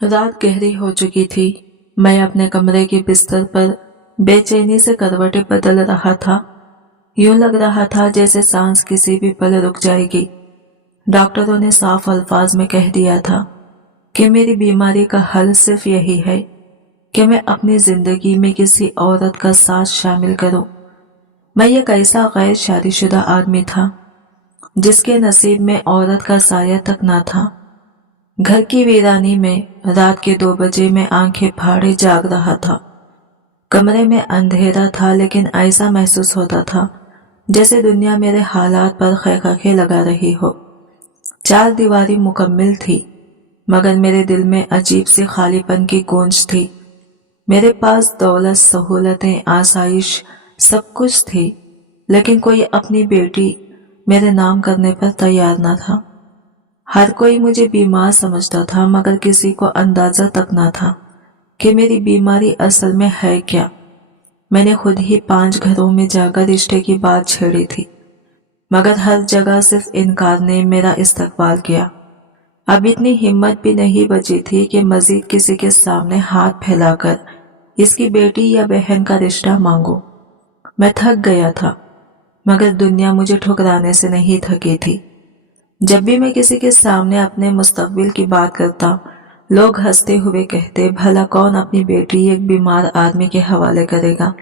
रात गहरी हो चुकी थी। मैं अपने कमरे के बिस्तर पर बेचैनी से करवटें बदल रहा था। यूं लग रहा था जैसे सांस किसी भी पल रुक जाएगी। डॉक्टरों ने साफ अल्फाज में कह दिया था कि मेरी बीमारी का हल सिर्फ यही है कि मैं अपनी जिंदगी में किसी औरत का साथ शामिल करूं। मैं एक ऐसा गैर शादीशुदा आदमी था जिसके नसीब में औरत का साया तक ना था। घर की वीरानी में रात के 2 बजे मैं आंखें फाड़े जाग रहा था। कमरे में अंधेरा था, लेकिन ऐसा महसूस होता था जैसे दुनिया मेरे हालात पर खैखाखे लगा रही हो। 4 दीवारी मुकम्मल थी, मगर मेरे दिल में अजीब सी खालीपन की गूंज थी। मेरे पास दौलत, सहूलतें, आसाइश सब कुछ थी, लेकिन कोई अपनी बेटी मेरे नाम करने पर तैयार न था। हर कोई मुझे बीमार समझता था, मगर किसी को अंदाजा तक न था कि मेरी बीमारी असल में है क्या। मैंने खुद ही 5 घरों में जाकर रिश्ते की बात छेड़ी थी, मगर हर जगह सिर्फ इनकार ने मेरा इस्तकबाल किया। अब इतनी हिम्मत भी नहीं बची थी कि मजीद किसी के सामने हाथ फैलाकर इसकी बेटी या बहन का रिश्ता मांगू। मैं थक गया था, मगर दुनिया मुझे ठुकराने से नहीं थकी थी। जब भी मैं किसी के सामने अपने मुस्तकबिल की बात करता, लोग हंसते हुए कहते, भला कौन अपनी बेटी एक बीमार आदमी के हवाले करेगा।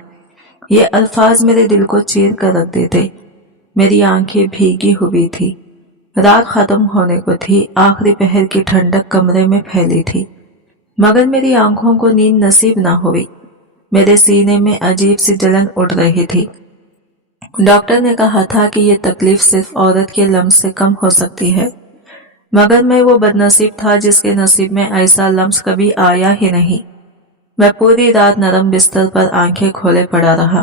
ये अल्फाज मेरे दिल को चीर कर रख देते। मेरी आंखें भीगी हुई थी। रात खत्म होने को थी। आखिरी पहर की ठंडक कमरे में फैली थी, मगर मेरी आंखों को नींद नसीब न हुई। मेरे सीने में अजीब सी जलन उठ रही थी। डॉक्टर ने कहा था कि ये तकलीफ सिर्फ औरत के लम्स से कम हो सकती है, मगर मैं वो बदनसीब था जिसके नसीब में ऐसा लम्स कभी आया ही नहीं। मैं पूरी रात नरम बिस्तर पर आंखें खोले पड़ा रहा।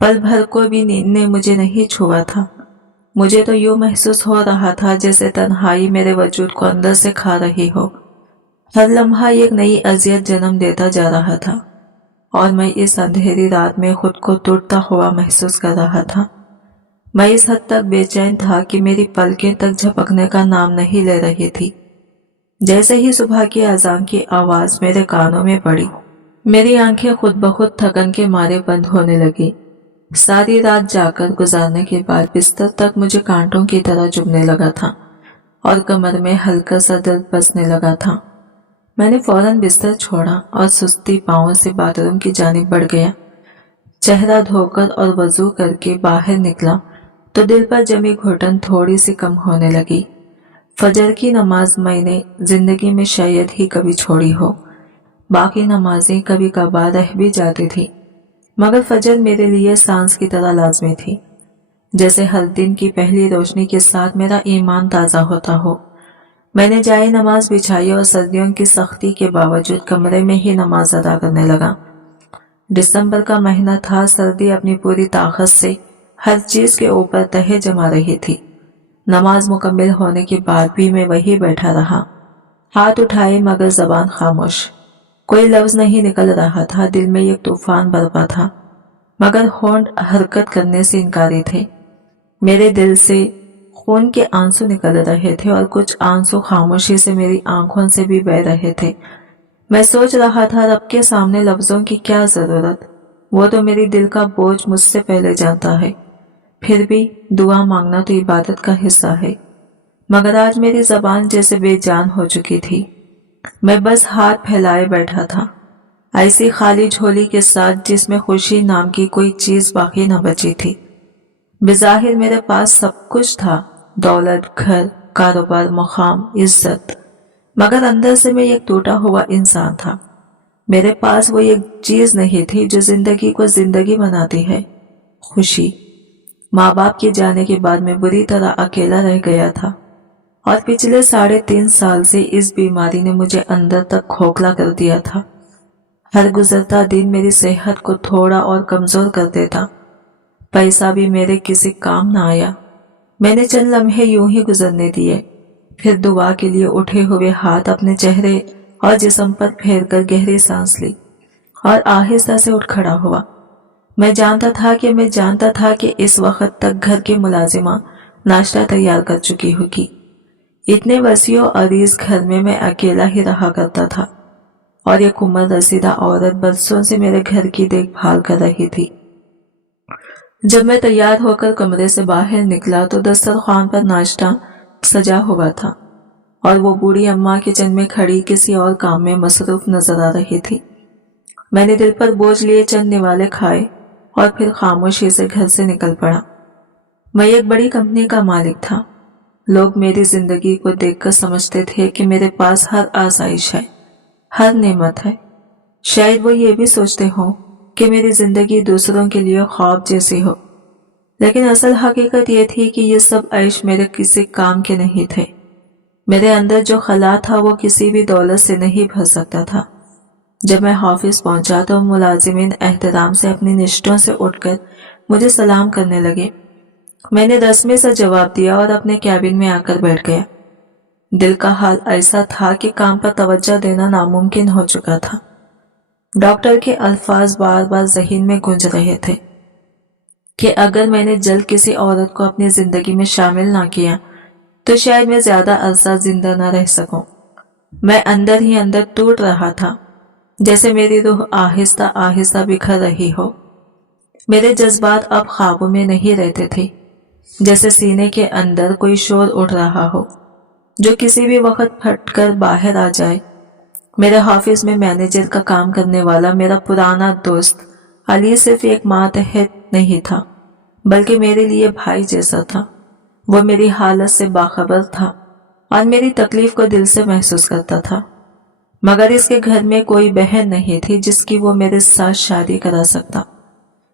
पल भर को भी नींद ने मुझे नहीं छुआ था। मुझे तो यूं महसूस हो रहा था जैसे तन्हाई मेरे वजूद को अंदर से खा रही हो। हर लम्हा एक नई अजियत जन्म देता जा रहा था, और मैं इस अंधेरी रात में खुद को टूटता हुआ महसूस कर रहा था। मैं इस हद तक बेचैन था कि मेरी पलकें तक झपकने का नाम नहीं ले रही थी। जैसे ही सुबह की अजान की आवाज मेरे कानों में पड़ी, मेरी आंखें खुद ब खुद थकन के मारे बंद होने लगी। सारी रात जाकर गुजारने के बाद बिस्तर तक मुझे कांटों की तरह चुभने लगा था और कमर में हल्का सा दर्द बसने लगा था। मैंने फौरन बिस्तर छोड़ा और सुस्ती पांवों से बाथरूम की जानिब बढ़ गया। चेहरा धोकर और वजू करके बाहर निकला तो दिल पर जमी घुटन थोड़ी सी कम होने लगी। फजर की नमाज मैंने जिंदगी में शायद ही कभी छोड़ी हो। बाकी नमाजें कभी कभार रह भी जाती थी, मगर फजर मेरे लिए सांस की तरह लाजमी थी, जैसे हर दिन की पहली रोशनी के साथ मेरा ईमान ताज़ा होता हो। मैंने जाए नमाज बिछाई और सर्दियों की सख्ती के बावजूद कमरे में ही नमाज अदा करने लगा। दिसंबर का महीना था। सर्दी अपनी पूरी ताकत से हर चीज के ऊपर तहे जमा रही थी। नमाज मुकम्मल होने के बाद भी मैं वही बैठा रहा, हाथ उठाए मगर जबान खामोश। कोई लफ्ज नहीं निकल रहा था। दिल में एक तूफान बरपा था, मगर होंठ हरकत करने से इनकारी थे। मेरे दिल से खून के आंसू निकल रहे थे और कुछ आंसू खामोशी से मेरी आंखों से भी बह रहे थे। मैं सोच रहा था, रब के सामने लफ्जों की क्या जरूरत, वो तो मेरी दिल का बोझ मुझसे पहले जानता है। फिर भी दुआ मांगना तो इबादत का हिस्सा है। मगर आज मेरी जबान जैसे बेजान हो चुकी थी। मैं बस हाथ फैलाए बैठा था, ऐसी खाली झोली के साथ जिसमें खुशी नाम की कोई चीज बाकी न बची थी। बेज़ाहिर मेरे पास सब कुछ था, दौलत, घर, कारोबार, मुकाम, इज्जत, मगर अंदर से मैं एक टूटा हुआ इंसान था। मेरे पास वो एक चीज नहीं थी जो जिंदगी को जिंदगी बनाती है, खुशी। माँ बाप के जाने के बाद मैं बुरी तरह अकेला रह गया था, और पिछले 3.5 साल से इस बीमारी ने मुझे अंदर तक खोखला कर दिया था। हर गुजरता दिन मेरी सेहत को थोड़ा और कमजोर कर देता। पैसा भी मेरे किसी काम न आया। मैंने चंद लम्हे यूं ही गुजरने दिए, फिर दुआ के लिए उठे हुए हाथ अपने चेहरे और जिस्म पर फेरकर गहरी सांस ली और आहिस्ता से उठ खड़ा हुआ। मैं जानता था कि इस वक्त तक घर की मुलाजिमा नाश्ता तैयार कर चुकी होगी। इतने वसीओ अरीज घर में मैं अकेला ही रहा करता था और एक उम्र रसीदा औरत बरसों से मेरे घर की देखभाल कर रही थी। जब मैं तैयार होकर कमरे से बाहर निकला तो दस्तरखान पर नाश्ता सजा हुआ था और वो बूढ़ी अम्मा किचन में खड़ी किसी और काम में मसरूफ नजर आ रही थी। मैंने दिल पर बोझ लिए चंद निवाले खाए और फिर खामोशी से घर से निकल पड़ा। मैं एक बड़ी कंपनी का मालिक था। लोग मेरी जिंदगी को देखकर समझते थे कि मेरे पास हर आसाइश है, हर नेमत है। शायद वो ये भी सोचते हो कि मेरी जिंदगी दूसरों के लिए ख्वाब जैसी हो, लेकिन असल हकीकत ये थी कि ये सब ऐश मेरे किसी काम के नहीं थे। मेरे अंदर जो खला था वो किसी भी दौलत से नहीं भर सकता था। जब मैं ऑफिस पहुंचा तो मुलाजिमीन एहतराम से अपनी निश्तों से उठकर मुझे सलाम करने लगे। मैंने रस्मी सा जवाब दिया और अपने कैबिन में आकर बैठ गया। दिल का हाल ऐसा था कि काम पर तवज्जो देना नामुमकिन हो चुका था। डॉक्टर के अल्फाज बार बार ज़हन में गूंज रहे थे कि अगर मैंने जल्द किसी औरत को अपनी जिंदगी में शामिल ना किया तो शायद मैं ज्यादा अरसा जिंदा ना रह सकूं। मैं अंदर ही अंदर टूट रहा था, जैसे मेरी रूह आहिस्ता आहिस्ता बिखर रही हो। मेरे जज्बात अब ख्वाबों में नहीं रहते थे, जैसे सीने के अंदर कोई शोर उठ रहा हो जो किसी भी वक्त फटकर बाहर आ जाए। मेरे ऑफिस में मैनेजर का काम करने वाला मेरा पुराना दोस्त अली सिर्फ एक मातहत नहीं था, बल्कि मेरे लिए भाई जैसा था। वो मेरी हालत से बाखबर था और मेरी तकलीफ को दिल से महसूस करता था, मगर इसके घर में कोई बहन नहीं थी जिसकी वो मेरे साथ शादी करा सकता।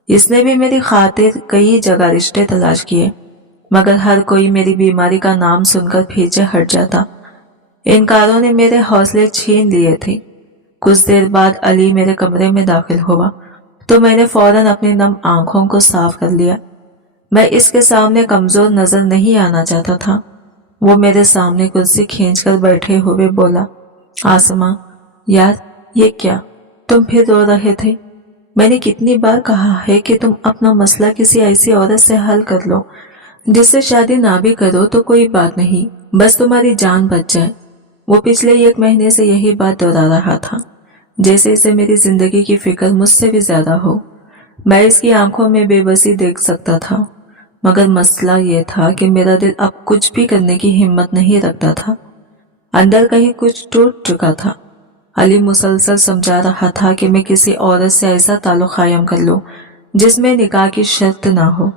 इसने भी मेरी खातिर कई जगह रिश्ते तलाश किए, मगर हर कोई मेरी बीमारी का नाम सुनकर पीछे हट जाता। इनकारों ने मेरे हौसले छीन लिए थे। कुछ देर बाद अली मेरे कमरे में दाखिल हुआ तो मैंने फौरन अपनी नम आंखों को साफ कर लिया। मैं इसके सामने कमजोर नजर नहीं आना चाहता था। वो मेरे सामने कुर्सी खींचकर बैठे हुए बोला, आसमा यार ये क्या, तुम फिर रो रहे थे? मैंने कितनी बार कहा है कि तुम अपना मसला किसी ऐसी औरत से हल कर लो जिससे शादी ना भी करो तो कोई बात नहीं, बस तुम्हारी जान बच जाए। वो पिछले 1 महीने से यही बात दोहरा रहा था, जैसे इसे मेरी जिंदगी की फिक्र मुझसे भी ज्यादा हो। मैं इसकी आंखों में बेबसी देख सकता था, मगर मसला ये था कि मेरा दिल अब कुछ भी करने की हिम्मत नहीं रखता था। अंदर कहीं कुछ टूट चुका था। अली मुसलसल समझा रहा था कि मैं किसी औरत से ऐसा ताल्लुक कायम कर लूं जिसमें निकाह की शर्त ना हो,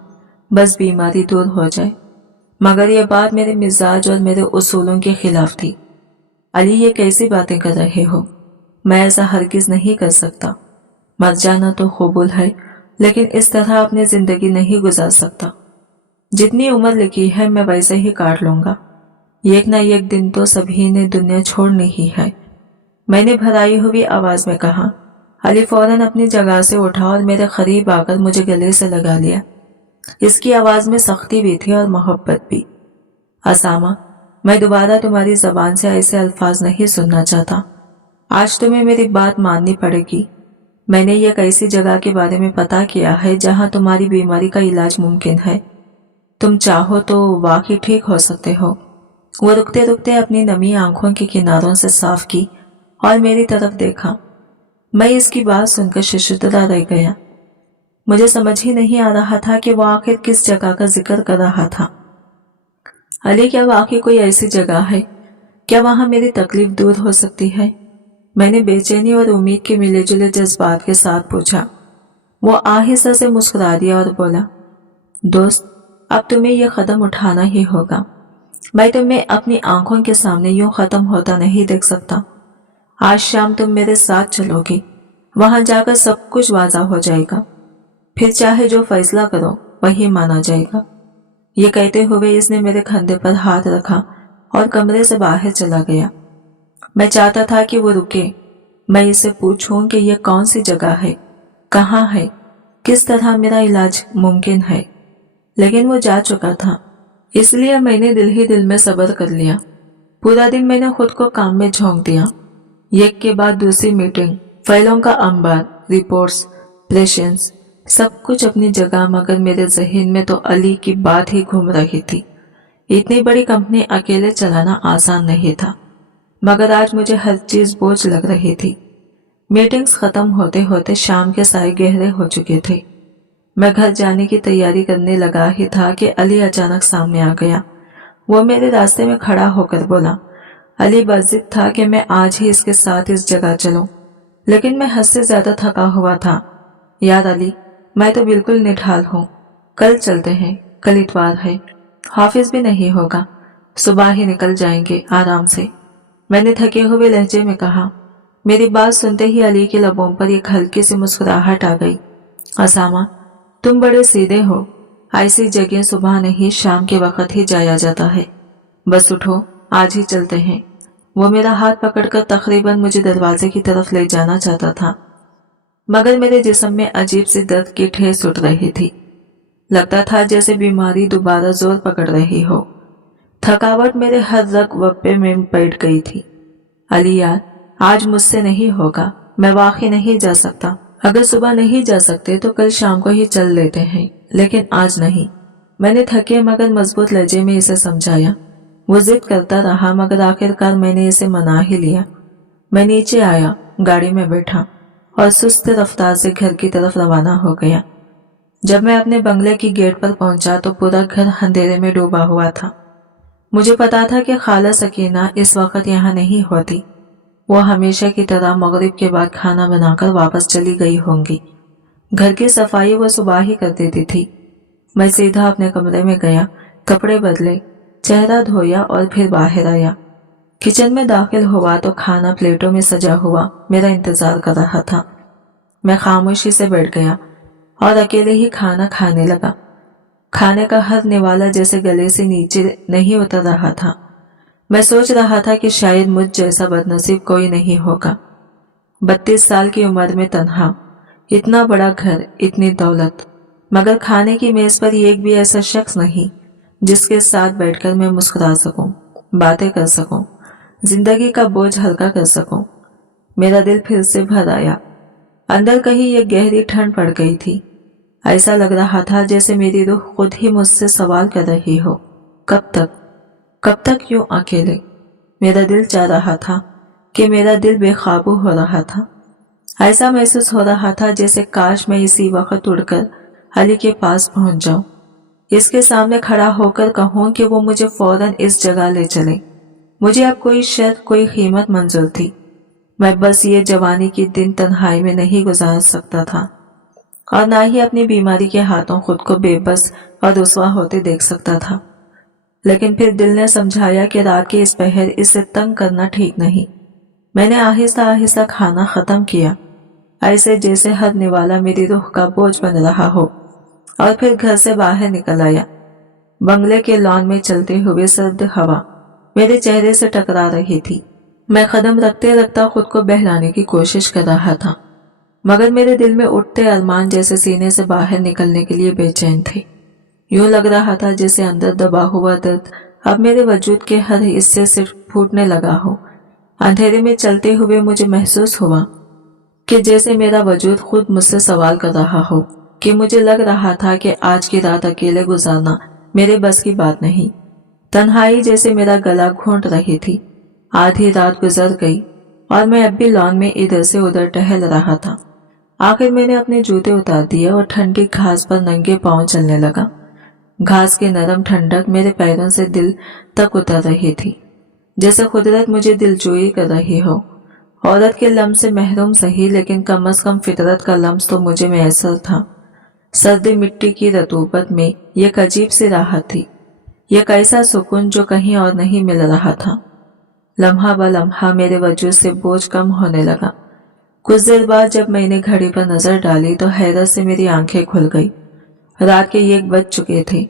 बस बीमारी दूर हो जाए। मगर यह बात मेरे मिजाज और मेरे उसूलों के खिलाफ थी। अली ये कैसी बातें कर रहे हो? मैं ऐसा हरगिज नहीं कर सकता। मर जाना तो कबूल है, लेकिन इस तरह अपनी जिंदगी नहीं गुजार सकता। जितनी उम्र लिखी है मैं वैसे ही काट लूंगा। एक ना एक दिन तो सभी ने दुनिया छोड़नी ही है, मैंने भराई हुई आवाज में कहा। अली फौरन अपनी जगह से उठा और मेरे करीब आकर मुझे गले से लगा लिया। इसकी आवाज में सख्ती भी थी और मोहब्बत भी। असामा, मैं दोबारा तुम्हारी जबान से ऐसे अल्फाज नहीं सुनना चाहता। आज तुम्हें मेरी बात माननी पड़ेगी। मैंने एक ऐसी जगह के बारे में पता किया है जहां तुम्हारी बीमारी का इलाज मुमकिन है। तुम चाहो तो वाकई ठीक हो सकते हो। वो रुकते रुकते अपनी नमी आंखों के किनारों से साफ की और मेरी तरफ देखा। मैं इसकी बात सुनकर शिशुदा रह गया। मुझे समझ ही नहीं आ रहा था कि वो आखिर किस जगह का जिक्र कर रहा था। अली, क्या वाकई कोई ऐसी जगह है? क्या वहां मेरी तकलीफ दूर हो सकती है? मैंने बेचैनी और उम्मीद के मिले जुले जज्बात के साथ पूछा। वो आहिस्ता से मुस्कुरा दिया और बोला, दोस्त, अब तुम्हें यह कदम उठाना ही होगा। मैं तुम्हें अपनी आंखों के सामने यूं खत्म होता नहीं देख सकता। आज शाम तुम मेरे साथ चलोगी, वहां जाकर सब कुछ वाज़ा हो जाएगा। फिर चाहे जो फैसला करो वही माना जाएगा। ये कहते हुए इसने मेरे कंधे पर हाथ रखा और कमरे से बाहर चला गया। मैं चाहता था कि वो रुके, मैं इसे पूछूं कि यह कौन सी जगह है, कहाँ है, किस तरह मेरा इलाज मुमकिन है, लेकिन वो जा चुका था। इसलिए मैंने दिल ही दिल में सब्र कर लिया। पूरा दिन मैंने खुद को काम में झोंक दिया। एक के बाद दूसरी मीटिंग, फाइलों का अंबार, रिपोर्ट्स, प्रेशेंस, सब कुछ अपनी जगह, मगर मेरे जहन में तो अली की बात ही घूम रही थी। इतनी बड़ी कंपनी अकेले चलाना आसान नहीं था, मगर आज मुझे हर चीज बोझ लग रही थी। मीटिंग्स खत्म होते होते शाम के साए गहरे हो चुके थे। मैं घर जाने की तैयारी करने लगा ही था कि अली अचानक सामने आ गया। वो मेरे रास्ते में खड़ा होकर बोला। अली बज़िद था कि मैं आज ही इसके साथ इस जगह चलूं, लेकिन मैं हद से ज्यादा थका हुआ था। यार अली, मैं तो बिल्कुल निढाल हूँ। कल चलते हैं, कल इतवार है, हाफिज भी नहीं होगा, सुबह ही निकल जाएंगे आराम से, मैंने थके हुए लहजे में कहा। मेरी बात सुनते ही अली के लबों पर एक हल्की सी मुस्कुराहट आ गई। असामा, तुम बड़े सीधे हो। ऐसी जगह सुबह नहीं शाम के वक्त ही जाया जाता है। बस उठो, आज ही चलते हैं। वो मेरा हाथ पकड़कर तकरीबन मुझे दरवाजे की तरफ ले जाना चाहता था, मगर मेरे जिस्म में अजीब सी दर्द की ठेस उठ रही थी। लगता था जैसे बीमारी दोबारा जोर पकड़ रही हो। थकावट मेरे हर रग वप्पे में बैठ गई थी। अली यार, आज मुझसे नहीं होगा, मैं वाकई नहीं जा सकता। अगर सुबह नहीं जा सकते तो कल शाम को ही चल लेते हैं, लेकिन आज नहीं। मैंने थके मगर मजबूत लहजे में इसे समझाया। वो जिद करता रहा, मगर आखिरकार मैंने इसे मना ही लिया। मैं नीचे आया, गाड़ी में बैठा और सुस्त रफ्तार से घर की तरफ रवाना हो गया। जब मैं अपने बंगले की गेट पर पहुंचा तो पूरा घर अंधेरे में डूबा हुआ था। मुझे पता था कि खाला सकीना इस वक्त यहाँ नहीं होती। वो हमेशा की तरह मगरिब के बाद खाना बनाकर वापस चली गई होंगी। घर की सफाई वो सुबह ही कर देती थी। मैं सीधा अपने कमरे में गया, कपड़े बदले, चेहरा धोया और फिर बाहर आया। किचन में दाखिल हुआ तो खाना प्लेटों में सजा हुआ मेरा इंतजार कर रहा था। मैं खामोशी से बैठ गया और अकेले ही खाना खाने लगा। खाने का हर निवाला जैसे गले से नीचे नहीं उतर रहा था। मैं सोच रहा था कि शायद मुझ जैसा बदनसीब कोई नहीं होगा। 32 साल की उम्र में तन्हा, इतना बड़ा घर, इतनी दौलत, मगर खाने की मेज पर एक भी ऐसा शख्स नहीं जिसके साथ बैठकर मैं मुस्कुरा सकूं, बातें कर सकूं, जिंदगी का बोझ हल्का कर सकूं। मेरा दिल फिर से भर आया। अंदर कहीं एक गहरी ठंड पड़ गई थी। ऐसा लग रहा था जैसे मेरी रूह खुद ही मुझसे सवाल कर रही हो, कब तक यूं अकेले। मेरा दिल चाह रहा था कि मेरा दिल बेकाबू हो रहा था। ऐसा महसूस हो रहा था जैसे काश मैं इसी वक्त उड़कर अली के पास पहुंच जाऊं, इसके सामने खड़ा होकर कहूं कि वो मुझे फौरन इस जगह ले चले। मुझे अब कोई शर्त, कोई कीमत मंजूर थी। मैं बस ये जवानी की दिन तन्हाई में नहीं गुजार सकता था और ना ही अपनी बीमारी के हाथों खुद को बेबस और रुसवा होते देख सकता था। लेकिन फिर दिल ने समझाया कि रात के इस पहर इसे तंग करना ठीक नहीं। मैंने आहिस्ता आहिस्ता खाना खत्म किया, ऐसे जैसे हर निवाला मेरी रूह का बोझ बन रहा हो, और फिर घर से बाहर निकल आया। बंगले के लॉन में चलते हुए सर्द हवा मेरे चेहरे से टकरा रही थी। मैं कदम रखते रखता खुद को बहलाने की कोशिश कर रहा था, मगर मेरे दिल में उठते अरमान जैसे सीने से बाहर निकलने के लिए बेचैन थे। यूं लग रहा था जैसे अंदर दबा हुआ दर्द अब मेरे वजूद के हर हिस्से से फूटने लगा हो। अंधेरे में चलते हुए मुझे महसूस हुआ कि जैसे मेरा वजूद खुद मुझसे सवाल कर रहा हो, कि मुझे लग रहा था कि आज की रात अकेले गुजारना मेरे बस की बात नहीं। तन्हाई जैसे मेरा गला घोंट रही थी। आधी रात गुजर गई और मैं अब भी लॉन में इधर से उधर टहल रहा था। आखिर मैंने अपने जूते उतार दिए और ठंडी घास पर नंगे पांव चलने लगा। घास की नरम ठंडक मेरे पैरों से दिल तक उतर रही थी, जैसे कुदरत मुझे दिलजोई कर रही हो। औरत के लम्स से महरूम सही, लेकिन कम अज कम फितरत का लम्स तो मुझे मैसर था। सर्दी मिट्टी की रतूबत में एक अजीब सी राहत थी, एक ऐसा सुकून जो कहीं और नहीं मिल रहा था। लम्हा ब लम्हा मेरे वजूद से बोझ कम होने लगा। कुछ देर बाद जब मैंने घड़ी पर नजर डाली तो हैरत से मेरी आंखें खुल गई। रात के 1 बज चुके थे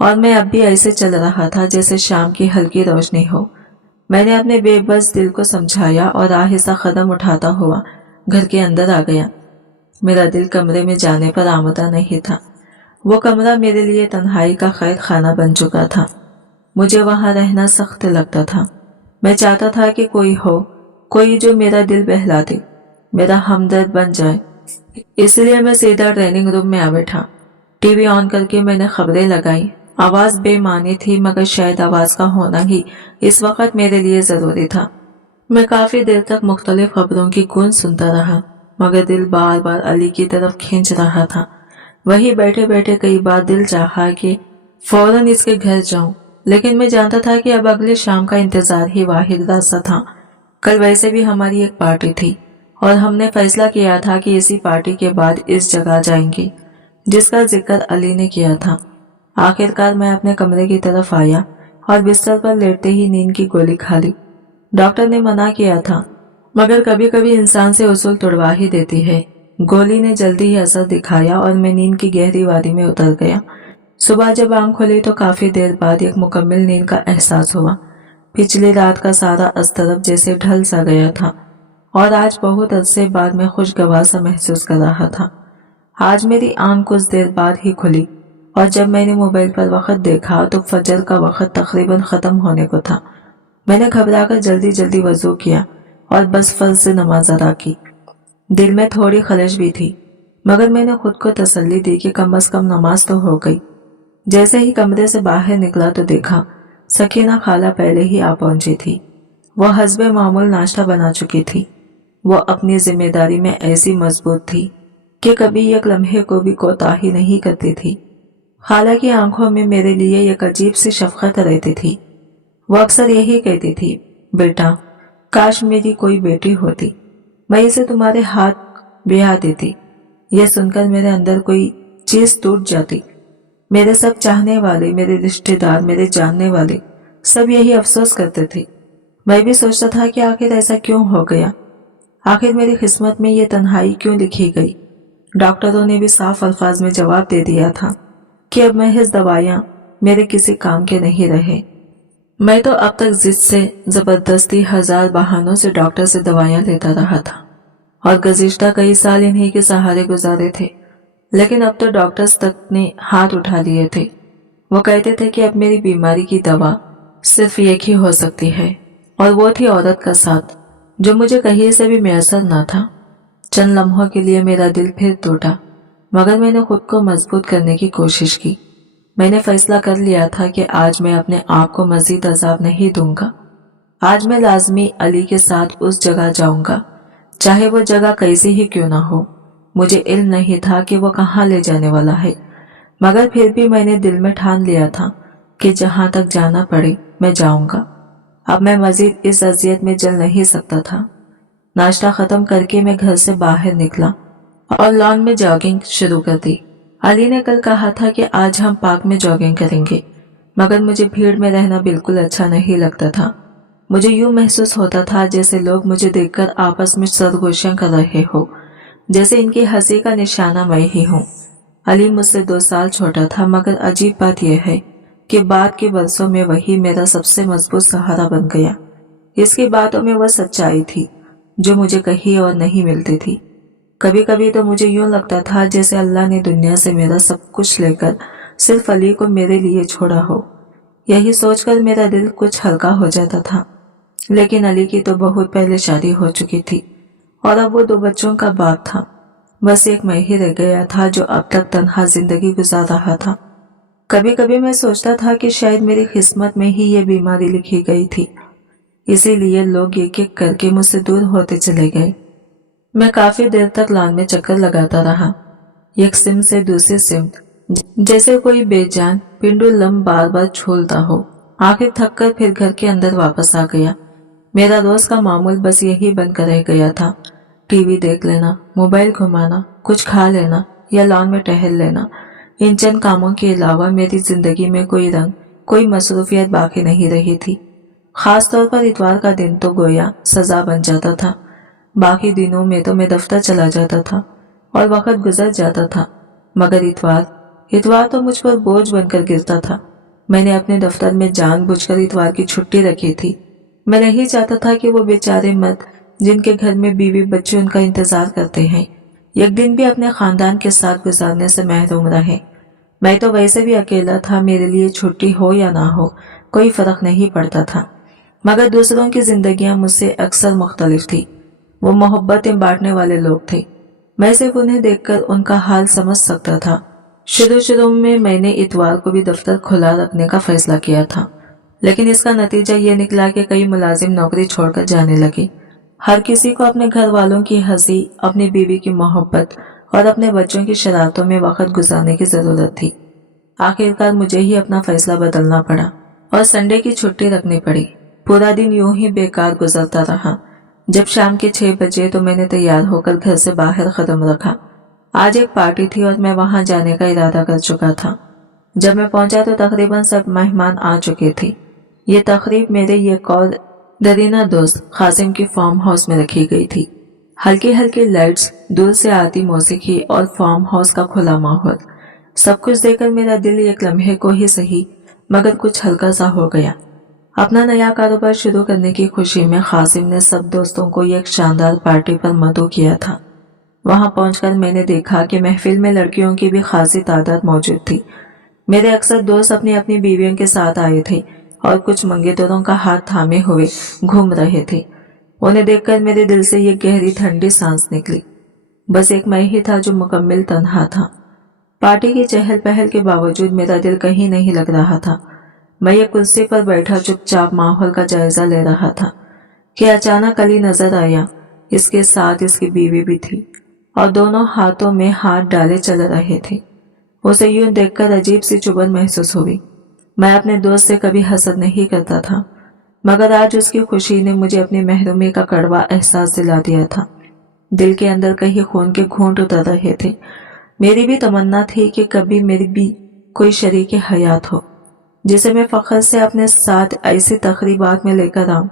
और मैं अब भी ऐसे चल रहा था जैसे शाम की हल्की रोशनी हो। मैंने अपने बेबस दिल को समझाया और आहिस्ता कदम उठाता हुआ घर के अंदर आ गया। मेरा दिल कमरे में जाने पर आमदा नहीं था। वो कमरा मेरे लिए तन्हाई का कैद खाना बन चुका था। मुझे वहां रहना सख्त लगता था। मैं चाहता था कि कोई हो, कोई जो मेरा दिल बहला दे, मेरा हमदर्द बन जाए। इसलिए मैं सीधा ट्रेनिंग रूम में आ बैठा। टीवी ऑन करके मैंने खबरें लगाई। आवाज बेमानी थी, मगर शायद आवाज का होना ही इस वक्त मेरे लिए जरूरी था। मैं काफी देर तक मुख्तलिफ खबरों की गूंज सुनता रहा, मगर दिल बार बार अली की तरफ खींच रहा था। वही बैठे बैठे कई बार दिल चाहा कि फौरन इसके घर जाऊं, लेकिन मैं जानता था कि अब अगली शाम का इंतजार ही वाहिद रास्ता था। कल वैसे भी हमारी एक पार्टी थी और हमने फैसला किया था कि इसी पार्टी के बाद इस जगह जाएंगे जिसका जिक्र अली ने किया था। आखिरकार मैं अपने कमरे की तरफ आया और बिस्तर पर लेटते ही नींद की गोली खा ली। डॉक्टर ने मना किया था, मगर कभी कभी इंसान से उसूल तुड़वा ही देती है। गोली ने जल्दी ही असर दिखाया और मैं नींद की गहरी वादी में उतर गया। सुबह जब आंख खुली तो काफी देर बाद एक मुकम्मल नींद का एहसास हुआ। पिछली रात का सारा अस्तरब जैसे ढल सा गया था और आज बहुत अरसे बाद मैं खुशगवार सा महसूस कर रहा था। आज मेरी आंख कुछ देर बाद ही खुली और जब मैंने मोबाइल पर वक्त देखा तो फजर का वक्त तकरीबन खत्म होने को था। मैंने घबराकर जल्दी जल्दी वजू किया और बस फर्ज से नमाज अदा की। दिल में थोड़ी खलश भी थी, मगर मैंने खुद को तसल्ली दी कि कम से कम नमाज तो हो गई। जैसे ही कमरे से बाहर निकला तो देखा सकीना खाला पहले ही आ पहुंची थी। वह हस्बे मामूल नाश्ता बना चुकी थी। वह अपनी जिम्मेदारी में ऐसी मजबूत थी कि कभी एक लम्हे को भी कोताही नहीं करती थी। खाला की आंखों में मेरे लिए एक अजीब सी शफकत रहती थी। वो अक्सर यही कहती थी, बेटा काश मेरी कोई बेटी होती, मैं इसे तुम्हारे हाथ ब्याह देती। यह सुनकर मेरे अंदर कोई चीज टूट जाती। मेरे सब चाहने वाले, मेरे रिश्तेदार, मेरे जानने वाले सब यही अफसोस करते थे। मैं भी सोचता था कि आखिर ऐसा क्यों हो गया, आखिर मेरी किस्मत में ये तन्हाई क्यों लिखी गई। डॉक्टरों ने भी साफ अल्फाज में जवाब दे दिया था कि अब महज दवाइयां मेरे किसी काम के नहीं रहे। मैं तो अब तक जिद से जबरदस्ती हजार बहानों से डॉक्टर से दवाइयां लेता रहा था और गुज़िश्ता कई साल इन्हीं के सहारे गुजारे थे। लेकिन अब तो डॉक्टर्स तक ने हाथ उठा लिए थे। वो कहते थे कि अब मेरी बीमारी की दवा सिर्फ एक ही हो सकती है और वो थी औरत का साथ, जो मुझे कहीं से भी मैसर न था। चंद लम्हों के लिए मेरा दिल फिर टूटा, मगर मैंने खुद को मजबूत करने की कोशिश की। मैंने फैसला कर लिया था कि आज मैं अपने आप को मजीद अजाब नहीं दूंगा। आज मैं लाजमी अली के साथ उस जगह जाऊंगा, चाहे वो जगह कैसी ही क्यों ना हो। मुझे इल्म नहीं था कि वो कहाँ ले जाने वाला है, मगर फिर भी मैंने दिल में ठान लिया था कि जहां तक जाना पड़े मैं जाऊंगा। अब मैं मजीद इस अजियत में जल नहीं सकता था। नाश्ता खत्म करके मैं घर से बाहर निकला और लॉन में जॉगिंग शुरू कर दी। अली ने कल कहा था कि आज हम पार्क में जॉगिंग करेंगे, मगर मुझे भीड़ में रहना बिल्कुल अच्छा नहीं लगता था। मुझे यूं महसूस होता था जैसे लोग मुझे देखकर आपस में सरगोशियां कर रहे हो, जैसे इनकी हंसी का निशाना मैं ही हूँ। अली मुझसे 2 साल छोटा था, मगर अजीब बात यह है कि बाद के वर्षों में वही मेरा सबसे मजबूत सहारा बन गया। इसकी बातों में वह सच्चाई थी जो मुझे कहीं और नहीं मिलती थी। कभी कभी तो मुझे यूं लगता था जैसे अल्लाह ने दुनिया से मेरा सब कुछ लेकर सिर्फ अली को मेरे लिए छोड़ा हो। यही सोचकर मेरा दिल कुछ हल्का हो जाता था। लेकिन अली की तो बहुत पहले शादी हो चुकी थी और अब वो 2 बच्चों का बाप था। बस एक मैं ही रह गया था जो अब तक तन्हा जिंदगी गुजार रहा था। कभी कभी मैं सोचता था कि शायद मेरी किस्मत में ही ये बीमारी लिखी गई थी, इसीलिए लोग एक एक करके मुझसे दूर होते चले गए। मैं काफी देर तक लॉन में चक्कर लगाता रहा, एक सिम से दूसरी सिम, जैसे कोई बेजान पेंडुलम बार बार झूलता हो। आखिर थककर फिर घर के अंदर वापस आ गया। मेरा रोज का मामूल बस यही बनकर रह गया था, टीवी देख लेना, मोबाइल घुमाना, कुछ खा लेना या लॉन में टहल लेना। इन चंद कामों के अलावा मेरी जिंदगी में कोई रंग, कोई मसरूफियत बाकी नहीं रही थी। खास तौर पर इतवार का दिन तो गोया सजा बन जाता था। बाकी दिनों में तो मैं दफ्तर चला जाता था और वक्त गुजर जाता था, मगर इतवार तो मुझ पर बोझ बनकर गिरता था। मैंने अपने दफ्तर में जानबूझकर इतवार की छुट्टी रखी थी। मैं नहीं चाहता था कि वो बेचारे मर्द जिनके घर में बीवी बच्चे उनका इंतजार करते हैं, एक दिन भी अपने खानदान के साथ गुजारने से महरूम रहे। मैं तो वैसे भी अकेला था, मेरे लिए छुट्टी हो या ना हो कोई फर्क नहीं पड़ता था। मगर दूसरों की जिंदगियां मुझसे अक्सर मुख्तलिफ थी। वो मोहब्बतें बांटने वाले लोग थे। मैं सिर्फ उन्हें देखकर उनका हाल समझ सकता था। शुरू में मैंने इतवार को भी दफ्तर खुला रखने का फैसला किया था, लेकिन इसका नतीजा ये निकला कि कई मुलाजिम नौकरी छोड़कर जाने लगे। हर किसी को अपने घर वालों की हंसी, अपनी बीवी की मोहब्बत और अपने बच्चों की शरारतों में वक्त गुजारने की जरूरत थी। आखिरकार मुझे ही अपना फैसला बदलना पड़ा और संडे की छुट्टी रखनी पड़ी। पूरा दिन यूं ही बेकार गुजरता रहा। जब शाम के 6 बजे तो मैंने तैयार होकर घर से बाहर कदम रखा। आज एक पार्टी थी और मैं वहां जाने का इरादा कर चुका था। जब मैं पहुंचा तो तकरीबन सब मेहमान आ चुके थे। ये तकरीब मेरे एक और दरीना दोस्त कासिम की फार्म हाउस में रखी गई थी। हल्की हल्की लाइट्स, दूर से आती मौसीकी और फार्म हाउस का खुला माहौल, सब कुछ देखकर मेरा दिल एक लम्हे को ही सही मगर कुछ हल्का सा हो गया। अपना नया कारोबार शुरू करने की खुशी में कासिम ने सब दोस्तों को एक शानदार पार्टी पर मदऊ किया था। वहां पहुंचकर मैंने देखा कि महफिल में लड़कियों की भी खासी तादाद मौजूद थी। मेरे अक्सर दोस्त अपनी अपनी बीवियों के साथ आए थे और कुछ मंगेतरों का हाथ थामे हुए घूम रहे थे। उन्हें देखकर मेरे दिल से ये गहरी ठंडी सांस निकली। बस एक मैं ही था जो मुकम्मल तन्हा था। पार्टी की चहल पहल के बावजूद मेरा दिल कहीं नहीं लग रहा था। मैं ये कुर्सी पर बैठा चुपचाप माहौल का जायजा ले रहा था कि अचानक अली नजर आया। इसके साथ इसकी बीवी भी थी और दोनों हाथों में हाथ डाले चल रहे थे। उसे यूं देखकर अजीब सी चुभन महसूस हुई। मैं अपने दोस्त से कभी हसद नहीं करता था, मगर आज उसकी खुशी ने मुझे अपनी महरूमी का कड़वा एहसास दिला दिया था। दिल के अंदर कहीं खून के घूंट उतर रहे थे। मेरी भी तमन्ना थी कि कभी मेरी भी कोई शरीक हयात हो जिसे मैं फख्र से अपने साथ ऐसी तकरीबात में लेकर आऊं,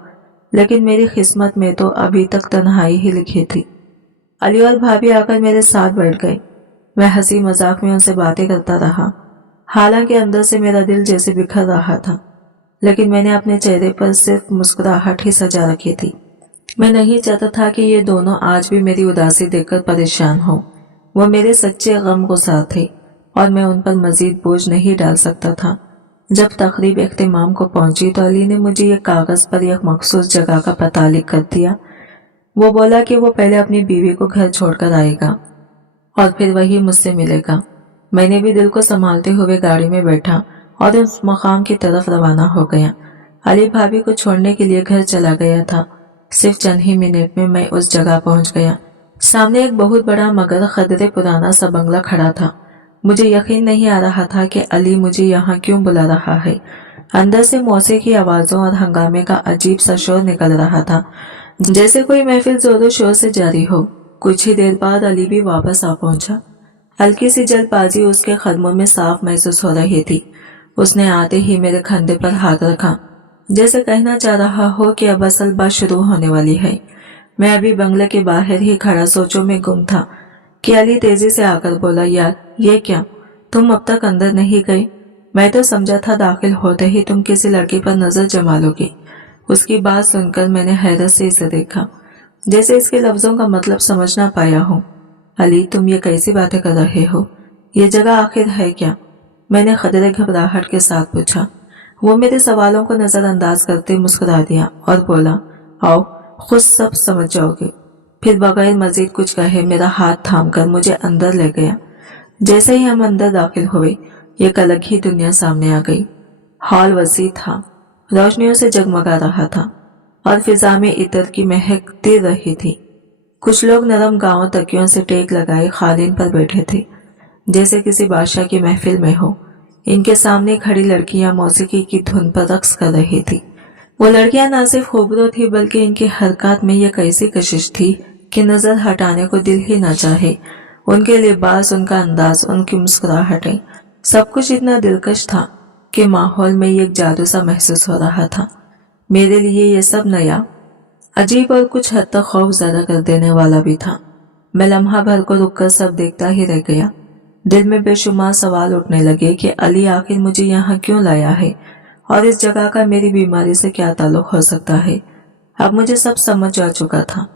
लेकिन मेरी किस्मत में तो अभी तक तन्हाई ही लिखी थी। अली और भाभी आकर मेरे साथ बैठ गए। मैं हंसी मजाक में उनसे बातें करता रहा। हालांकि अंदर से मेरा दिल जैसे बिखर रहा था, लेकिन मैंने अपने चेहरे पर सिर्फ मुस्कुराहट ही सजा रखी थी। मैं नहीं चाहता था कि ये दोनों आज भी मेरी उदासी देखकर परेशान हो। वो मेरे सच्चे गमगुसार थे और मैं उन पर मजीद बोझ नहीं डाल सकता था। जब तकरीब इख्तिमाम को पहुंची तो अली ने मुझे एक कागज पर एक मखसूस जगह का पता लिख कर दिया। वो बोला कि वो पहले अपनी बीवी को घर छोड़कर आएगा और फिर वही मुझसे मिलेगा। मैंने भी दिल को संभालते हुए गाड़ी में बैठा और उस मकाम की तरफ रवाना हो गया। अली भाभी को छोड़ने के लिए घर चला गया था। सिर्फ चंद ही मिनट में मैं उस जगह पहुंच गया। सामने एक बहुत बड़ा मगर खदरे पुराना सा बंगला खड़ा था। मुझे यकीन नहीं आ रहा था कि अली मुझे यहाँ क्यों बुला रहा है। अंदर से मौसीकी की आवाजों और हंगामे का अजीब सा शोर निकल रहा था, जैसे कोई महफिल जोरों शोर से जारी हो। कुछ ही देर बाद अली भी वापस आ पहुंचा। हल्की सी जल्दबाजी उसके कदमों में साफ महसूस हो रही थी। उसने आते ही मेरे कंधे पर हाथ रखा, जैसे कहना चाह रहा हो कि अब असल बात शुरू होने वाली है। मैं अभी बंगले के बाहर ही खड़ा सोचों में गुम था कि अली तेजी से आकर बोला, यार ये क्या, तुम अब तक अंदर नहीं गए? मैं तो समझा था दाखिल होते ही तुम किसी लड़की पर नजर जमा लोगे। उसकी बात सुनकर मैंने हैरत से इसे देखा, जैसे इसके लफ्जों का मतलब समझ ना पाया हूँ। अली, तुम ये कैसी बातें कर रहे हो? ये जगह आखिर है क्या? मैंने खदरे घबराहट के साथ पूछा। वो मेरे सवालों को नजरअंदाज करते मुस्कुरा दिया और बोला, आओ खुद सब समझ जाओगे। फिर बगैर मजीद कुछ कहे मेरा हाथ थामकर मुझे अंदर ले गया। जैसे ही हम अंदर दाखिल हुए, एक अलग ही दुनिया सामने आ गई। हॉल वसी था, रोशनियों से जगमगा रहा था और फिजा में इत्र की महक तिर रही थी। कुछ लोग नरम गांव तकियों से टेक लगाए खालिन पर बैठे थे, जैसे किसी बादशाह की महफिल में हो। इनके सामने खड़ी लड़कियां मौसीकी की धुन पर रक्स कर रही थी। वो लड़कियां ना सिर्फ खूबसूरत थी, बल्कि इनकी हरकत में एक ऐसी कशिश थी कि नजर हटाने को दिल ही न चाहे। उनके लिबास, उनका अंदाज, उनकी मुस्कुराहटें, सब कुछ इतना दिलकश था कि माहौल में एक जादू सा महसूस हो रहा था। मेरे लिए ये सब नया, अजीब और कुछ हद तक खौफ ज्यादा कर देने वाला भी था। मैं लम्हा भर को रुककर सब देखता ही रह गया। दिल में बेशुमार सवाल उठने लगे कि अली आखिर मुझे यहाँ क्यों लाया है और इस जगह का मेरी बीमारी से क्या ताल्लुक हो सकता है। अब मुझे सब समझ आ चुका था।